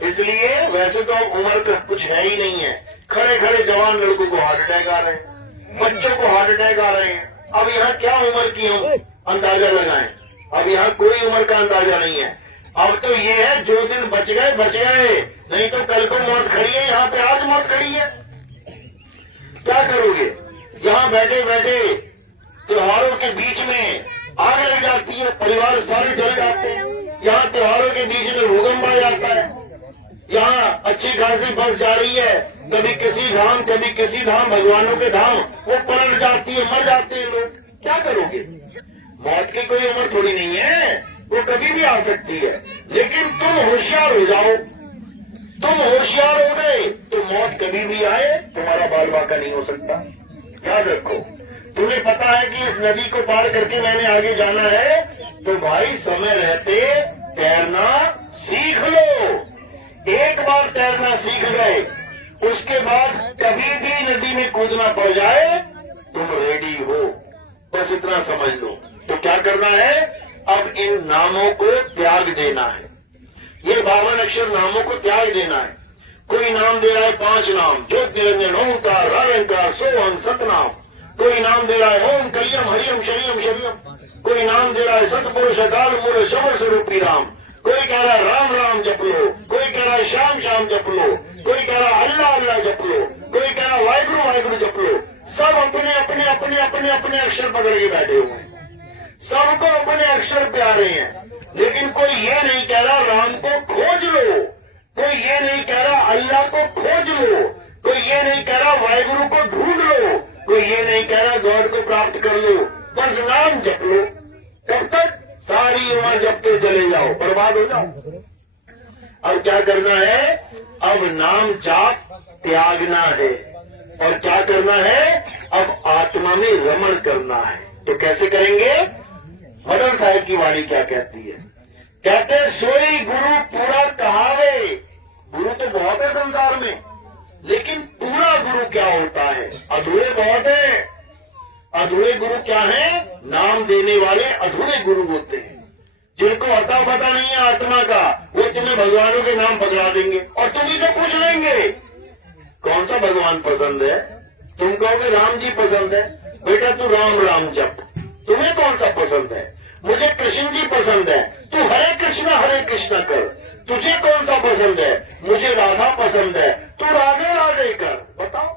इसलिए वैसे तो अब उम्र का कुछ है ही नहीं है। खड़े खड़े जवान लड़कों को हार्ट अटैक आ रहे हैं, बच्चों को हार्ट अटैक आ रहे हैं। अब यहाँ क्या उम्र की हम अंदाजा लगाएं? अब यहाँ कोई उम्र का अंदाजा नहीं है। अब तो ये है, जो दिन बच गए बच गए, नहीं तो कल को मौत खड़ी है। यहाँ पे आज मौत खड़ी है, क्या करोगे? यहाँ बैठे बैठे त्योहारों के बीच में आग लग जाती है, परिवार सारे जल जाते हैं। यहाँ त्योहारों के बीच में भूकंप आ जाता है, यहाँ अच्छी खासी बस जा रही है, कभी किसी धाम कभी किसी धाम, भगवानों के धाम, वो पलट जाती है, मर जाते हैं लोग। क्या करोगे? मौत की कोई उम्र थोड़ी नहीं है, वो कभी भी आ सकती है। लेकिन तुम होशियार हो जाओ, तुम होशियार हो गए तो मौत कभी भी आए तुम्हारा बाल बाका नहीं हो सकता। याद रखो, तुम्हें पता है कि इस नदी को पार करके मैंने आगे जाना है, तो भाई समय रहते तैरना सीख लो। एक बार तैरना सीख गए, उसके बाद कभी भी नदी में कूदना पड़ जाए तुम रेडी हो। बस इतना समझ लो। तो क्या करना है? अब इन नामों को त्याग देना है। ये 52 अक्षर नामों को त्याग देना है। कोई नाम दे रहा है 5 नाम, ज्योतिरंजन, ओंकार, रायंकार, सोहम, सतनाम। कोई नाम दे रहा है ओम कलियम हरियम शरियम शरियम। कोई नाम दे रहा है सतपुरुष अकाल मूल शबर स्वरूपी राम। कोई कह रहा है राम राम जप लो, कोई कह रहा है श्याम श्याम जप लो, कोई कह रहा है अल्लाह अल्लाह जप लो, कोई कह रहा है वाहिगुरु वाहिगुरु जप लो। सब अपने अपने अपने अपने अपने अक्षर पकड़ के बैठे हुए हैं, सबको अपने अक्षर प्यारे हैं। लेकिन कोई ये नहीं कह रहा राम को खोज लो, कोई ये नहीं कह रहा अल्लाह को खोज लो, कोई ये नहीं कह रहा वाहिगुरु को ढूंढ लो, कोई ये नहीं कह रहा गॉड को प्राप्त कर लो। बस नाम जप लो, तब तक सारी उम्र जपते चले जाओ, बर्बाद हो जाओ। अब क्या करना है? अब नाम जाप त्यागना है। और क्या करना है? अब आत्मा में रमण करना है। तो कैसे करेंगे? मदन साहब की वाणी क्या कहती है? कहते सोई गुरु पूरा कहावे। गुरु तो बहुत है संसार में, लेकिन पूरा गुरु क्या होता है? अधूरे बहुत है। अधूरे गुरु क्या है? नाम देने वाले अधूरे गुरु होते हैं, जिनको अता पता नहीं है आत्मा का। वो तुम्हें भगवानों के नाम पकड़ा देंगे और तुम ही से पूछ लेंगे कौन सा भगवान पसंद है? तुम कहोगे राम जी पसंद है। बेटा तू राम राम जप। तुम्हें कौन सा पसंद है? मुझे कृष्ण जी पसंद है। तू हरे कृष्णा कर। तुझे कौन सा पसंद है? मुझे राधा पसंद है। तू राधे राधे कर। बताओ,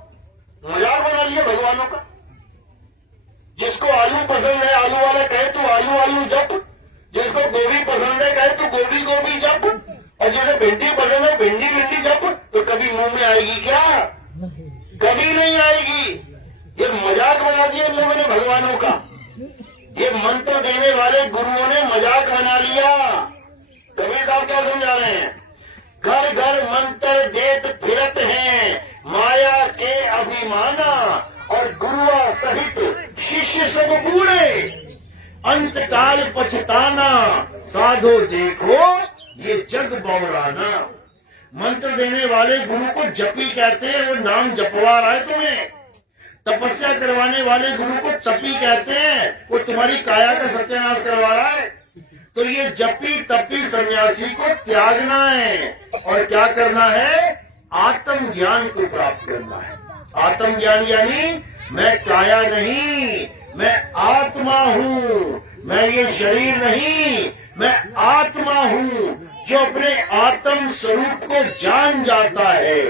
मजाक बना लिया भगवानों का। जिसको आलू पसंद है आलू वाला कहे तू आलू आलू जप। जिसको गोभी पसंद है कहे तू गोभी गोभी जप। और जिसे भिंडी पसंद है भिंडी भिंडी जप। तो कभी मुंह में आएगी क्या? कभी नहीं आएगी। ये मजाक बना दिया इन लोगों ने भगवानों का। ये मंत्र देने वाले गुरुओं ने मजाक बना लिया। कबीर साहब क्या समझा रहे हैं? घर घर मंत्र देत फिरत हैं माया के अभिमाना, और गुरुआ सहित शिष्य सब बूढ़े अंत काल पछताना, साधो देखो ये जग बौराना। मंत्र देने वाले गुरु को जपी कहते हैं, वो नाम जपवा रहा है तुम्हें। तपस्या करवाने वाले गुरु को तपी कहते हैं, वो तुम्हारी काया का सत्यानाश करवा रहा है। तो ये जपी तपी सन्यासी को त्यागना है और क्या करना है? आत्म ज्ञान को प्राप्त करना है। आत्म ज्ञान यानी मैं काया नहीं, मैं आत्मा हूँ। मैं ये शरीर नहीं, मैं आत्मा हूँ। जो अपने आत्म स्वरूप को जान जाता है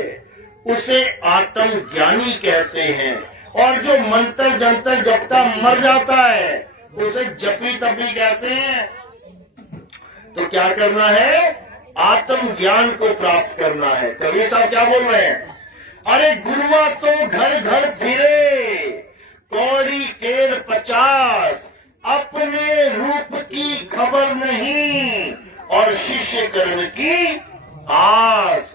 उसे आत्म ज्ञानी कहते हैं। और जो मंत्र जंतर जपता मर जाता है उसे जपी तपी कहते हैं। तो क्या करना है? आत्म ज्ञान को प्राप्त करना है। कबीर साहब क्या बोल रहे हैं? अरे गुरुआ तो घर घर फिरे कौड़ी केर 50, अपने रूप की खबर नहीं और शिष्य करण की आस।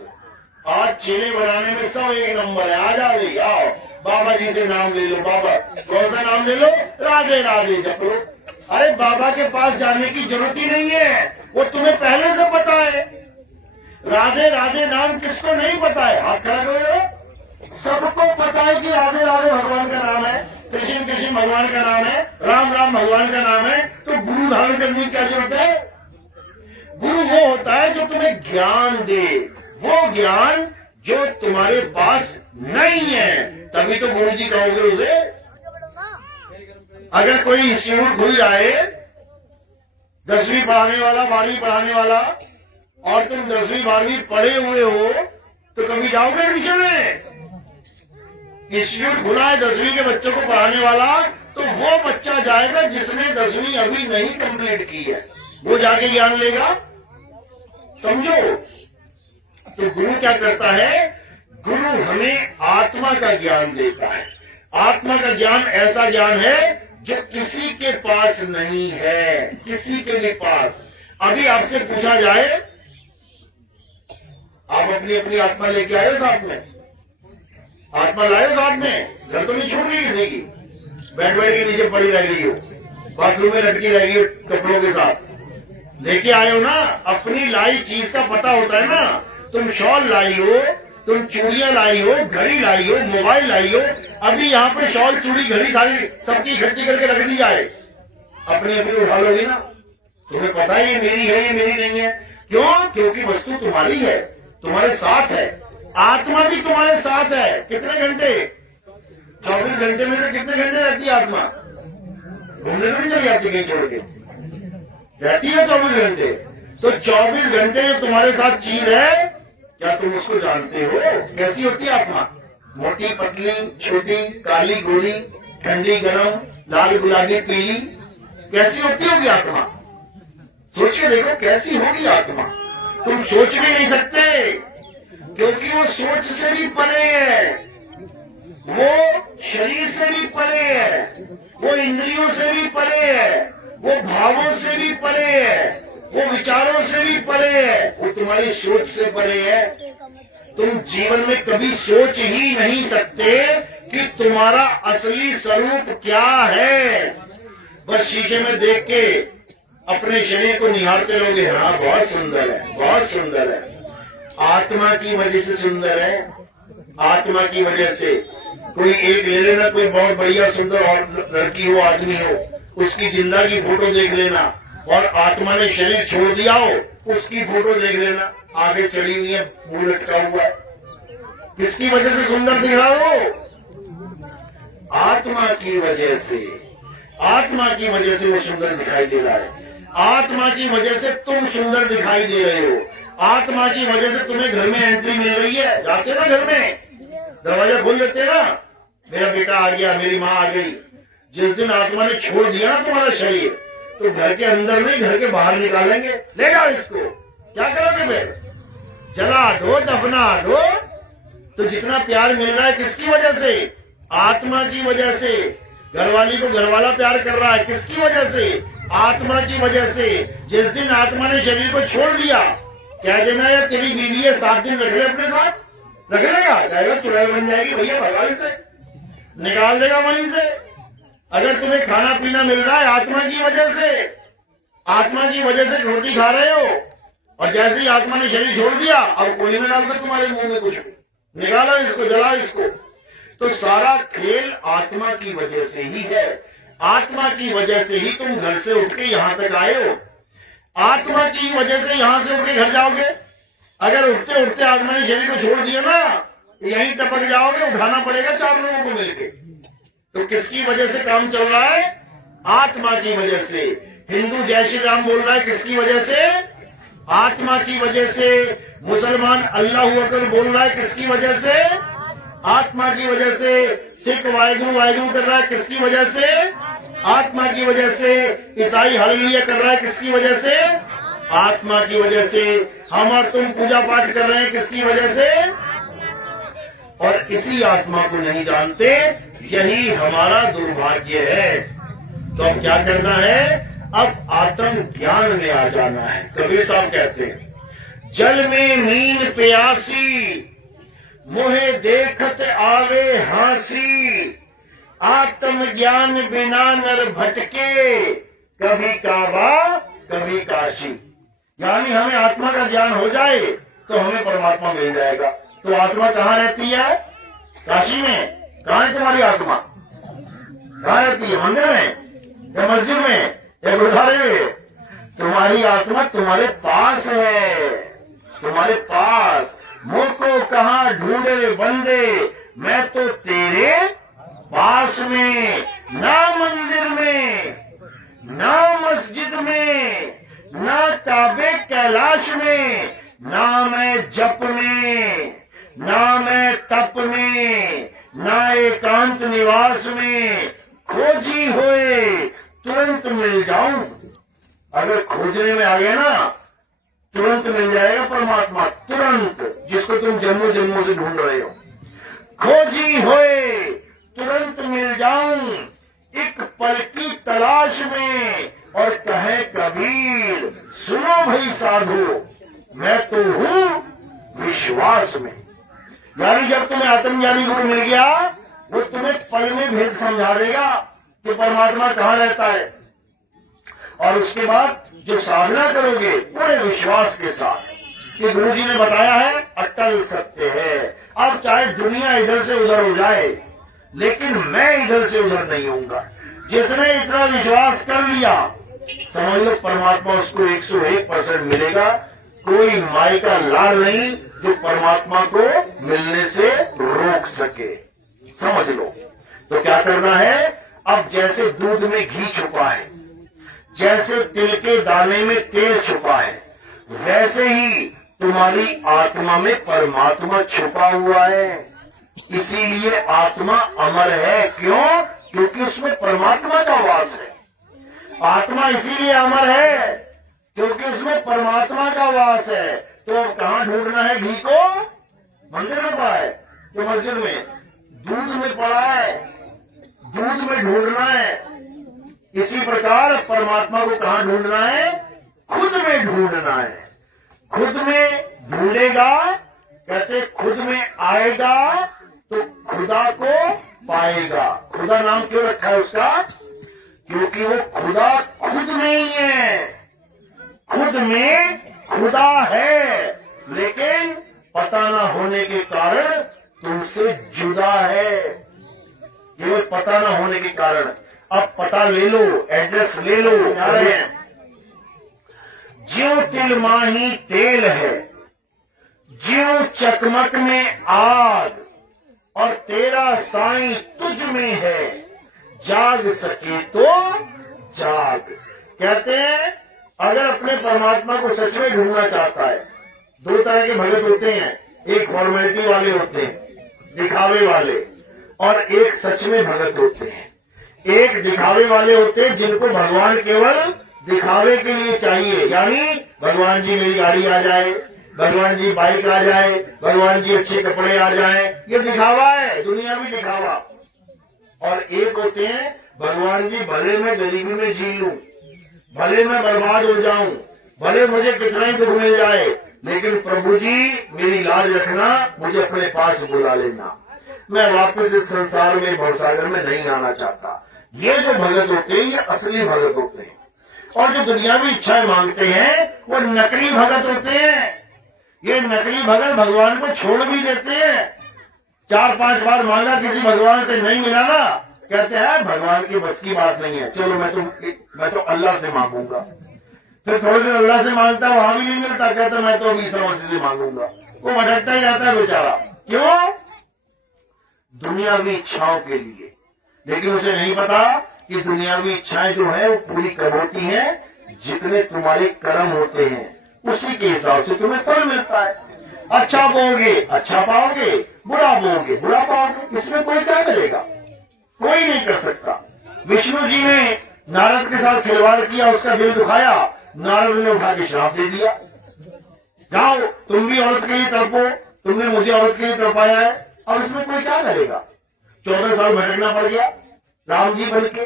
आज चेले बनाने में सब एक नंबर है। आ जाओ, आओ बाबा जी से नाम ले लो। बाबा कौन सा नाम ले लो? राधे राधे जप लो। अरे बाबा के पास जाने की जरूरत ही नहीं है, वो तुम्हें पहले से पता है। राधे राधे नाम किसको नहीं पता है? हाथ खड़ा करो। सबको पता है कि राधे राधे भगवान का नाम है, कृष्ण कृष्ण भगवान का नाम है, राम राम भगवान का नाम है। तो गुरु धारण करने की क्या जरूरत है? गुरु वो होता है जो तुम्हें ज्ञान दे, वो ज्ञान जो तुम्हारे पास नहीं है, तभी तो गुरु जी कहोगे उसे। अगर कोई इंस्टीट्यूट खुल जाए 10वीं पढ़ाने वाला 12वीं पढ़ाने वाला, और तुम 10वीं 12वीं पढ़े हुए हो, तो कभी जाओगे एडमिशन में? इंस्टीट्यूट खुला है 10वीं के बच्चों को पढ़ाने वाला, तो वो बच्चा जाएगा जिसने 10वीं अभी नहीं कंप्लीट की है, वो जाके ज्ञान लेगा। समझो। तो गुरु क्या करता है? गुरु हमें आत्मा का ज्ञान देता है। आत्मा का ज्ञान ऐसा ज्ञान है जो किसी के पास नहीं है, किसी के भी पास। अभी आपसे पूछा जाए, आप अपनी अपनी आत्मा लेके आए हो साथ में? आत्मा लाए हो साथ में? घर तो नहीं छोड़ गई किसी की? बेड के नीचे पड़ी रह गई हो, बाथरूम में लटकी रह गई हो कपड़ों के साथ, लेके आए हो ना? अपनी लाई चीज का पता होता है ना। तुम शॉल लाई हो, तुम चूड़ियां लाई हो, घड़ी लाई हो, मोबाइल लाई हो। अभी यहाँ पे शॉल चूड़ी घड़ी सारी सबकी इकट्ठी करके रख दी जाए, अपनी अपनी उठा लोगी ना? तुम्हें पता है ये मेरी है, ये मेरी नहीं है। क्यों? क्योंकि वस्तु तुम्हारी है, तुम्हारे साथ है। आत्मा भी तुम्हारे साथ है। कितने घंटे? 24 घंटे में से कितने घंटे रहती है आत्मा? घूमने तो नहीं चली जाती कहीं छोड़ के? रहती है 24 घंटे। तो 24 घंटे जो तुम्हारे साथ चीज है, क्या तुम उसको जानते हो? कैसी होती है आत्मा? मोटी पतली छोटी, काली गोरी, ठंडी गरम, लाल गुलाबी पीली, कैसी होती होगी आत्मा? सोच के देखो कैसी होगी आत्मा। तुम सोच भी नहीं सकते, क्योंकि वो सोच से भी परे है, वो शरीर से भी परे है, वो इंद्रियों से भी परे है, वो भावों से भी परे है, वो विचारों से भी परे है, वो तुम्हारी सोच से परे है। तुम जीवन में कभी सोच ही नहीं सकते कि तुम्हारा असली स्वरूप क्या है। बस शीशे में देख के अपने शरीर को निहारते रहोगे, हाँ बहुत सुंदर है, बहुत सुंदर है। आत्मा की वजह से सुंदर है। आत्मा की वजह से कोई एक ले लेना, कोई बहुत बढ़िया सुंदर और लड़की हो, आदमी हो, उसकी जिंदा की फोटो देख लेना, और आत्मा ने शरीर छोड़ दिया हो, उसकी फोटो देख लेना, आगे चढ़ी हुई है, मुंह लटका हुआ है। किसकी वजह से सुंदर दिख रहा हो? आत्मा की वजह से। आत्मा की वजह से वो सुंदर दिखाई दे रहा है। आत्मा की वजह से तुम सुंदर दिखाई दे रहे हो। आत्मा की वजह से तुम्हें घर में एंट्री मिल रही है। जाते ना घर में, दरवाजा खोल देते ना, मेरा बेटा आ गया, मेरी माँ आ गई। जिस दिन आत्मा ने छोड़ दिया ना तुम्हारा शरीर, तो घर के अंदर नहीं, घर के बाहर निकालेंगे। ले जाओ इसको, क्या करोगे फिर? जला दो, दफना दो। तो जितना प्यार मिल रहा है किसकी वजह से? आत्मा की वजह से। घरवाली को घरवाला प्यार कर रहा है, किसकी वजह से? आत्मा की वजह से। जिस दिन आत्मा ने शरीर को छोड़ दिया, कह देना यार तेरी बीवी है, 7 दिन रख ले अपने साथ, रख लेगा, जाएगा चुड़ैल बन जाएगी, भैया भगा से निकाल देगा वहीं से। अगर तुम्हें खाना पीना मिल रहा है आत्मा की वजह से, आत्मा की वजह से रोटी खा रहे हो, और जैसे ही आत्मा ने शरीर छोड़ दिया, अब कोई में डालकर तुम्हारे मुंह में कुछ, निकालो इसको, जलाओ इसको। तो सारा खेल आत्मा की वजह से ही है। आत्मा की वजह से ही तुम घर से उठ के यहाँ तक आए हो। आत्मा की वजह से यहाँ से उठ के घर जाओगे। अगर उठते उठते आत्मा ने शरीर को छोड़ दिया ना, यहीं टपक जाओगे, उठाना पड़ेगा 4 लोगों को मिलके। तो किसकी वजह से काम चल रहा है? आत्मा की वजह से। हिंदू जय श्री राम बोल रहा है, किसकी वजह से? आत्मा की वजह से। मुसलमान अल्लाह अकबर बोल रहा है, किसकी वजह से? आत्मा की वजह से। सिख वाहिगुरु वाहिगुरु कर रहा है, किसकी वजह से? आत्मा की वजह से। ईसाई हालेलुया कर रहा है, किसकी वजह से? आत्मा की वजह से। हम और तुम पूजा पाठ कर रहे हैं, किसकी वजह से? और इसी आत्मा को नहीं जानते, यही हमारा दुर्भाग्य है। तो अब क्या करना है? अब आत्म ज्ञान में आ जाना है। कबीर साहब कहते हैं, जल में नींद प्यासी, मोहे देखत आवे हासी, आत्म ज्ञान बिना नर भटके, कभी काबा कभी काशी। यानी हमें आत्मा का ज्ञान हो जाए तो हमें परमात्मा मिल जाएगा। तो आत्मा कहाँ रहती है? काशी में। कहाँ है तुम्हारी आत्मा? कहाँ रहती है? मंदिर में या मस्जिद में या गुरुद्वारे में? तुम्हारी आत्मा तुम्हारे पास है, तुम्हारे पास। मुझको कहाँ ढूंढे बंदे, मैं तो तेरे पास में। ना मंदिर में, ना मस्जिद में, ना काबे कैलाश में, ना मैं जप में, ना मैं तप में, ना एकांत निवास में। खोजी होए तुरंत मिल जाऊं। अगर खोजने में आ गया ना, तुरंत मिल जाएगा परमात्मा, तुरंत, जिसको तुम जन्मों जन्मों से ढूंढ रहे हो। खोजी होए तुरंत मिल जाऊं, एक पल की तलाश में। और कहे कबीर, सुनो भाई साधु, मैं तो हूं विश्वास में। यानी जब तुम्हें आत्मज्ञानी गुरु मिल गया, वो तुम्हें पल में भेद समझा देगा कि परमात्मा कहाँ रहता है। और उसके बाद जो साधना करोगे पूरे विश्वास के साथ कि गुरु जी ने बताया है, अटल सत्य है। अब चाहे दुनिया इधर से उधर हो जाए, लेकिन मैं इधर से उधर नहीं होऊंगा। जिसने इतना विश्वास कर लिया, समझ लो परमात्मा उसको 101% मिलेगा। कोई माई का लाल नहीं जो परमात्मा को मिलने से रोक सके, समझ लो। तो क्या करना है? अब जैसे दूध में घी छुपा है, जैसे तिल के दाने में तेल छुपा है, वैसे ही तुम्हारी आत्मा में परमात्मा छुपा हुआ है। इसीलिए आत्मा अमर है। क्यों? क्योंकि उसमें परमात्मा का वास है। आत्मा इसीलिए अमर है क्योंकि उसमें परमात्मा का वास है। तो अब कहाँ ढूंढना है घी को? मंदिर में पड़ा है तो मस्जिद में? दूध में पड़ा है, दूध में ढूंढना है। इसी प्रकार परमात्मा को कहाँ ढूंढना है? खुद में ढूंढना है। खुद में ढूंढेगा, कहते खुद में आएगा तो खुदा को पाएगा। खुदा नाम क्यों रखा है उसका? क्योंकि वो खुदा खुद में ही है। खुद में खुदा है, लेकिन पता न होने के कारण तुमसे जुदा है। केवल पता न होने के कारण। अब पता ले लो, एड्रेस ले लो। क्या रहे हैं? ज्यों तिल माही तेल है, ज्यों चकमक में आग और तेरा साईं तुझ में है, जाग सके तो जाग। कहते हैं अगर अपने परमात्मा को सच में ढूंढना चाहता है, दो तरह के भगत होते हैं, एक फॉर्मेलिटी वाले होते हैं, दिखावे वाले, और एक सच में भगत होते हैं। एक दिखावे वाले होते हैं जिनको भगवान केवल दिखावे के लिए चाहिए, यानी भगवान जी मेरी गाड़ी आ जाए, भगवान जी बाइक आ जाए, भगवान जी अच्छे कपड़े आ जाए, ये दिखावा है, दुनिया भी दिखावा। और एक होते हैं भगवान जी भले मैं गरीबी में जी लूं, भले मैं बर्बाद हो जाऊं, भले मुझे कितना ही दुख मिल जाए, लेकिन प्रभु जी मेरी लाज रखना, मुझे अपने पास बुला लेना, मैं वापस इस संसार में भवसागर में नहीं आना चाहता। ये जो भगत होते हैं ये असली भगत होते हैं, और जो दुनियावी इच्छाएं मांगते हैं वो नकली भगत होते हैं। ये नकली भगत भगवान को छोड़ भी देते हैं। 4-5 बार मांगा, किसी भगवान से नहीं मिला ना, कहते हैं भगवान की बस की बात नहीं है, चलो मैं तो अल्लाह से मांगूंगा। फिर थोड़ी देर अल्लाह से मांगता, वहां भी नहीं मिलता, कहता मैं तो अभी समस्या से मांगूंगा। वो भटकता ही रहता है बेचारा। क्यों? दुनियावी इच्छाओं के लिए। लेकिन उसे नहीं पता कि दुनियावी इच्छाएं जो है वो पूरी कब होती हैं, जितने तुम्हारे कर्म होते हैं उसी के हिसाब से तुम्हें फल मिलता है। अच्छा बोओगे अच्छा पाओगे, बुरा बोओगे बुरा पाओगे। इसमें कोई क्या करेगा? कोई नहीं कर सकता। विष्णु जी ने नारद के साथ खिलवाड़ किया, उसका दिल दुखाया, नारद ने उठा के श्राप दे दिया, जाओ तुम भी औरत के लिए तड़पो, तुमने मुझे औरत के लिए तड़पाया है। अब इसमें कोई क्या करेगा? 14 साल भटकना पड़ गया राम जी बन के।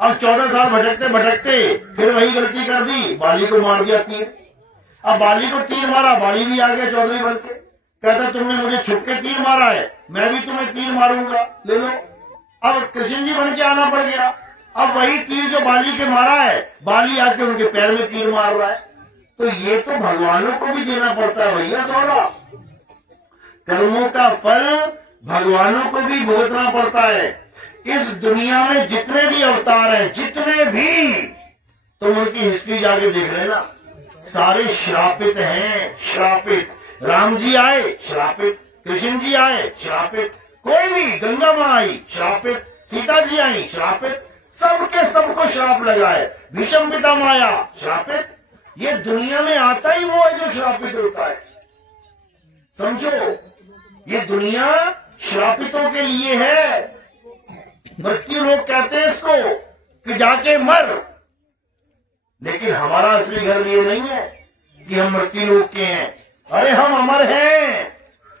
अब 14 साल भटकते भटकते फिर वही गलती कर दी, बाली को मार दिया तीर। अब बाली को तीर मारा, बाली भी आ गया चौधरी बन के, कहता तुमने मुझे छुप के तीर मारा है, मैं भी तुम्हें तीर मारूंगा, ले लो। अब कृष्ण जी बन के आना पड़ गया। अब वही तीर जो बाली के मारा है, बाली आके उनके पैर में तीर मार रहा है। तो ये तो भगवानों को भी देना पड़ता है भैया सौरा। कर्मों का फल भगवानों को भी भुगतना पड़ता है। इस दुनिया में जितने भी अवतार हैं, जितने भी, तुम उनकी हिस्ट्री जाके देख लेना, सारे श्रापित हैं, श्रापित। राम जी आए श्रापित, कृष्ण जी आए श्रापित, कोई भी, गंगा माँ आई श्रापित, सीता जी आई श्रापित, सबके सबको श्राप लगा है। भीष्म पितामह आया श्रापित। ये दुनिया में आता ही वो है जो श्रापित होता है। समझो, ये दुनिया श्रापितों के लिए है। मृत्यु लोग कहते हैं इसको कि जाके मर, लेकिन हमारा असली घर ये नहीं है कि हम मृत्यु लोग के हैं। अरे हम अमर हैं।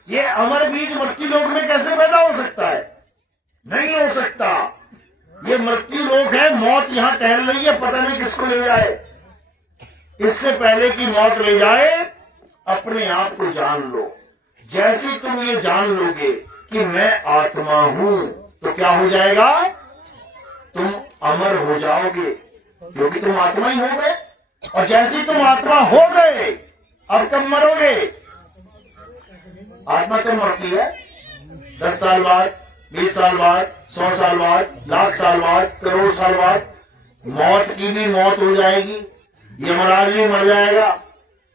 ये अमर बीज मृत्यु लोक में कैसे पैदा हो सकता है? नहीं हो सकता। ये मृत्यु लोक है, मौत यहां टहल रही है, पता नहीं किसको ले जाए। इससे पहले कि मौत ले जाए, अपने आप को जान लो। जैसे तुम ये जान लोगे कि मैं आत्मा हूं, तो क्या हो जाएगा? तुम अमर हो जाओगे, क्योंकि तुम आत्मा ही हो गए। और जैसे ही तुम आत्मा हो गए, अब कब मरोगे? आत्मा कब मरती है? 10 साल बाद, 20 साल बाद, 100 साल बाद, लाख साल बाद, करोड़ साल बाद। मौत की भी मौत हो जाएगी, यमराज भी मर जाएगा,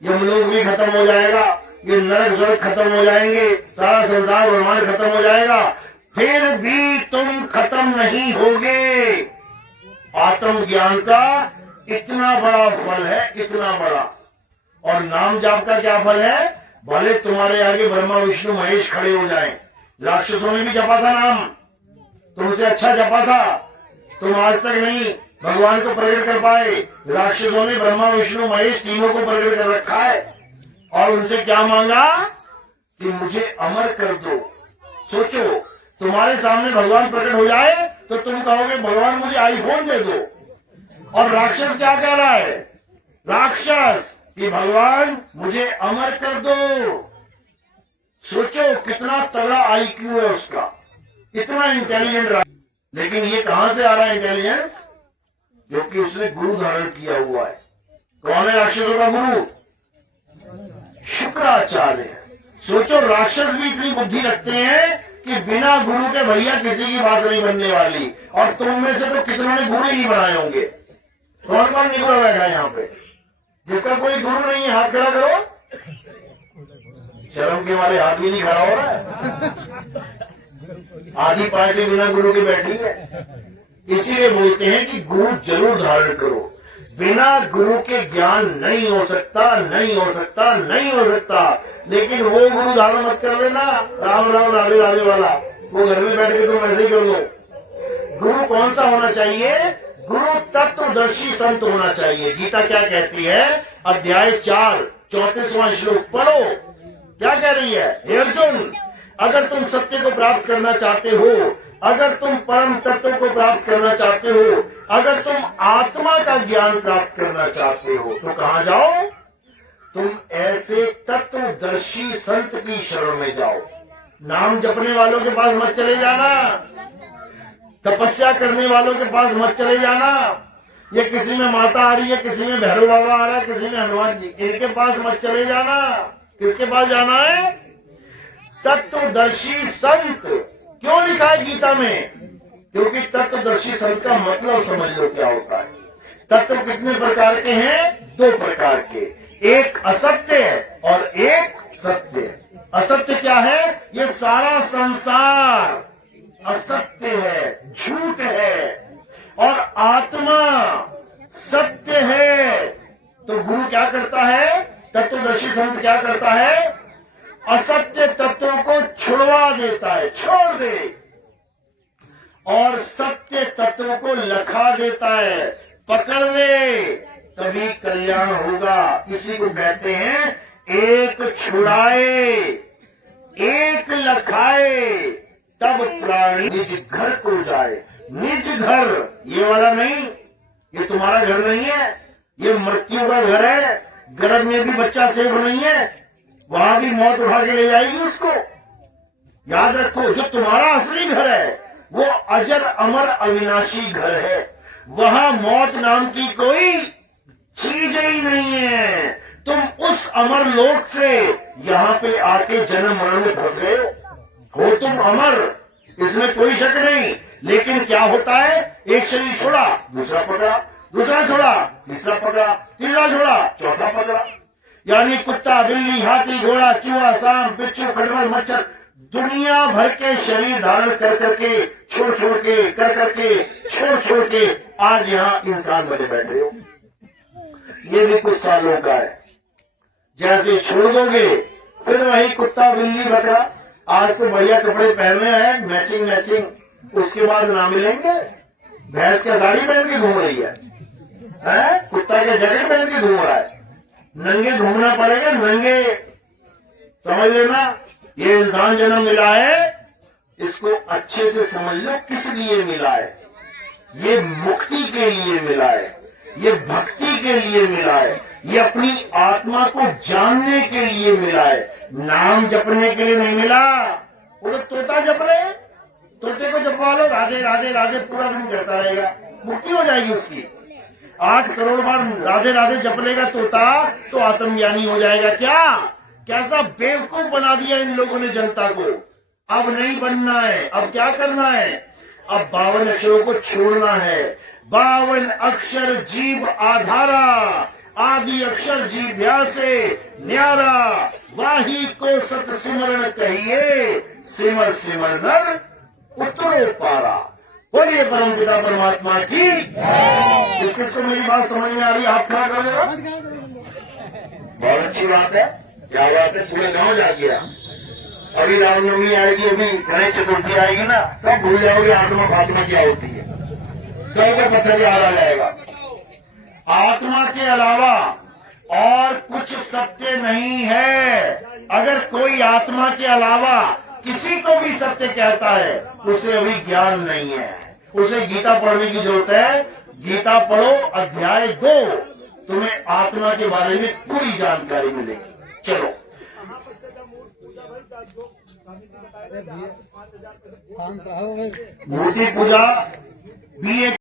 यमलोक भी खत्म हो जाएगा, ये नरक स्वर्ग खत्म हो जाएंगे, सारा संसार ब्रह्मांड खत्म हो जाएगा, फिर भी तुम खत्म नहीं होगे। आत्म ज्ञान का इतना बड़ा फल है, इतना बड़ा। और नाम जाप का क्या फल है? भले तुम्हारे आगे ब्रह्मा विष्णु महेश खड़े हो जाएं, राक्षसों ने भी जपा था नाम, तुमसे अच्छा जपा था, तुम आज तक नहीं भगवान को प्रकट कर पाए। राक्षसों ने ब्रह्मा विष्णु महेश तीनों को प्रकट कर रखा है, और उनसे क्या मांगा कि मुझे अमर कर दो। सोचो, तुम्हारे सामने भगवान प्रकट हो जाए तो तुम कहोगे भगवान मुझे आईफोन दे दो। और राक्षस क्या कह रहा है? राक्षस कि भगवान मुझे अमर कर दो। सोचो कितना तगड़ा आईक्यू है उसका, इतना इंटेलिजेंट रहा। लेकिन ये कहां से आ रहा है इंटेलिजेंस? जो कि उसने गुरु धारण किया हुआ है। कौन है राक्षसों का गुरु? शुक्राचार्य। सोचो, राक्षस भी इतनी बुद्धि रखते हैं कि बिना गुरु के भैया किसी की बात नहीं बनने वाली। और तुम में से तो कितनों ने गुरु ही बनाए होंगे। कौन कौन निगुरा बैठा है यहाँ पे? जिसका कोई गुरु नहीं है हाथ खड़ा करो। शर्म के मारे हाथ भी नहीं खड़ा हो रहा है। आधी पार्टी बिना गुरु के बैठी है। इसीलिए बोलते हैं कि गुरु जरूर धारण करो। बिना गुरु के ज्ञान नहीं हो सकता, नहीं हो सकता, नहीं हो सकता। लेकिन वो गुरु धारण मत कर लेना राम राम राधे राधे वाला, वो घर में बैठ के तुम ऐसे ही कर लो। गुरु कौन सा होना चाहिए? गुरु तत्वदर्शी संत होना चाहिए। गीता क्या कहती है? अध्याय 4 34वां श्लोक पढ़ो। क्या कह रही है? हे अर्जुन, अगर तुम सत्य को प्राप्त करना चाहते हो, अगर तुम परम तत्व को प्राप्त करना चाहते हो, अगर तुम आत्मा का ज्ञान प्राप्त करना चाहते हो, तो कहाँ जाओ? तुम ऐसे तत्वदर्शी संत की शरण में जाओ। नाम जपने वालों के पास मत चले जाना, तपस्या करने वालों के पास मत चले जाना। ये किसी में माता आ रही है, किसी में भैरव बाबा आ रहा है, किसी में हनुमान जी, इनके पास मत चले जाना। किसके पास जाना है? तत्वदर्शी संत। क्यों लिखा है गीता में? क्योंकि तत्वदर्शी संत का मतलब समझ लो क्या होता है। तत्व कितने प्रकार के हैं? 2 प्रकार के, एक असत्य है और एक सत्य है। असत्य क्या है? ये सारा संसार असत्य है, झूठ है, और आत्मा सत्य है। तो गुरु क्या करता है? तत्वदर्शी संत क्या करता है? असत्य तत्वों को छुड़वा देता है, छोड़ दे, और सत्य तत्वों को लखा देता है, पकड़ ले, तभी कल्याण होगा। इसी को कहते हैं एक छुड़ाए एक लखाए, तब प्राणी निज घर को जाए। निज घर, ये वाला नहीं, ये तुम्हारा घर नहीं है, ये मृत्यु का घर है। गर्भ में भी बच्चा सेफ नहीं है, वहां भी मौत उठा के ले जाएगी उसको। याद रखो, जो तुम्हारा असली घर है वो अजर अमर अविनाशी घर है। वहां मौत नाम की कोई चीज ही नहीं है। तुम उस अमर लोक से यहाँ पे आके जन्म मरण में फंस गए हो तुम अमर, इसमें कोई शक नहीं। लेकिन क्या होता है? एक शरीर छोड़ा, दूसरा पकड़ा, दूसरा छोड़ा, तीसरा पकड़ा, तीसरा छोड़ा, चौथा पकड़ा। यानी कुत्ता, बिल्ली, हाथी, घोड़ा, चूहा, सांप, बिच्छू, खटमल, मच्छर, दुनिया भर के शरीर धारण कर करके, छोड़ छोड़ के, कर करके, छोड़ छोड़ के आज यहाँ इंसान बने बैठे हो। ये भी कुछ सालों का है। जैसे छोड़ दोगे फिर वही कुत्ता, बिल्ली, बकरा। आज तो बढ़िया कपड़े पहने हैं, मैचिंग मैचिंग, उसके बाद ना मिलेंगे। भैंस क्या साड़ी पहन के घूम रही है? कुत्ता क्या जैकेट पहन के घूम रहा है? नंगे घूमना पड़ेगा, नंगे। समझ लेना, ये इंसान जन्म मिला है, इसको अच्छे से समझ लो किस लिए मिला है। ये मुक्ति के लिए मिला है, ये भक्ति के लिए मिला है, ये अपनी आत्मा को जानने के लिए मिला है। नाम जपने के लिए नहीं मिला। वो तो तोता जप रहे, तोते को जपवा लो, राधे राधे राधे पूरा दिन करता रहेगा, मुक्ति हो जाएगी उसकी। 8 करोड़ बार राधे राधे जप लेगा तोता तो आत्मज्ञानी हो जाएगा। क्या कैसा बेवकूफ बना दिया इन लोगों ने जनता को। अब नहीं बनना है, अब क्या करना है? अब 52 अक्षरों को छोड़ना है। 52 अक्षर जीव आधारा, आदि अक्षर जीव्या से न्यारा, वाही को सत सिमरण कहिए, सिमर सिमर नर उतरो पारा। बोलिए परम पिता परमात्मा की। किसको मेरी बात समझ में आ रही है? आप क्या कर देगा? बहुत अच्छी बात है। क्या बात है? पूरे गांव जा गया। अभी रामनवमी आएगी, अभी गणेश चतुर्थी आएगी ना, सब भूल जाओगे आत्मा फात्मा क्या होती है। सबके पत्थर याद आ जाएगा। आत्मा के अलावा और कुछ सत्य नहीं है। अगर कोई आत्मा के अलावा किसी को भी सत्य कहता है, उसे अभी ज्ञान नहीं है। उसे गीता पढ़ने की जरूरत है। गीता पढ़ो, अध्याय 2, तुम्हें आत्मा के बारे में पूरी जानकारी मिलेगी। चलो, मूर्ति पूजा भी एक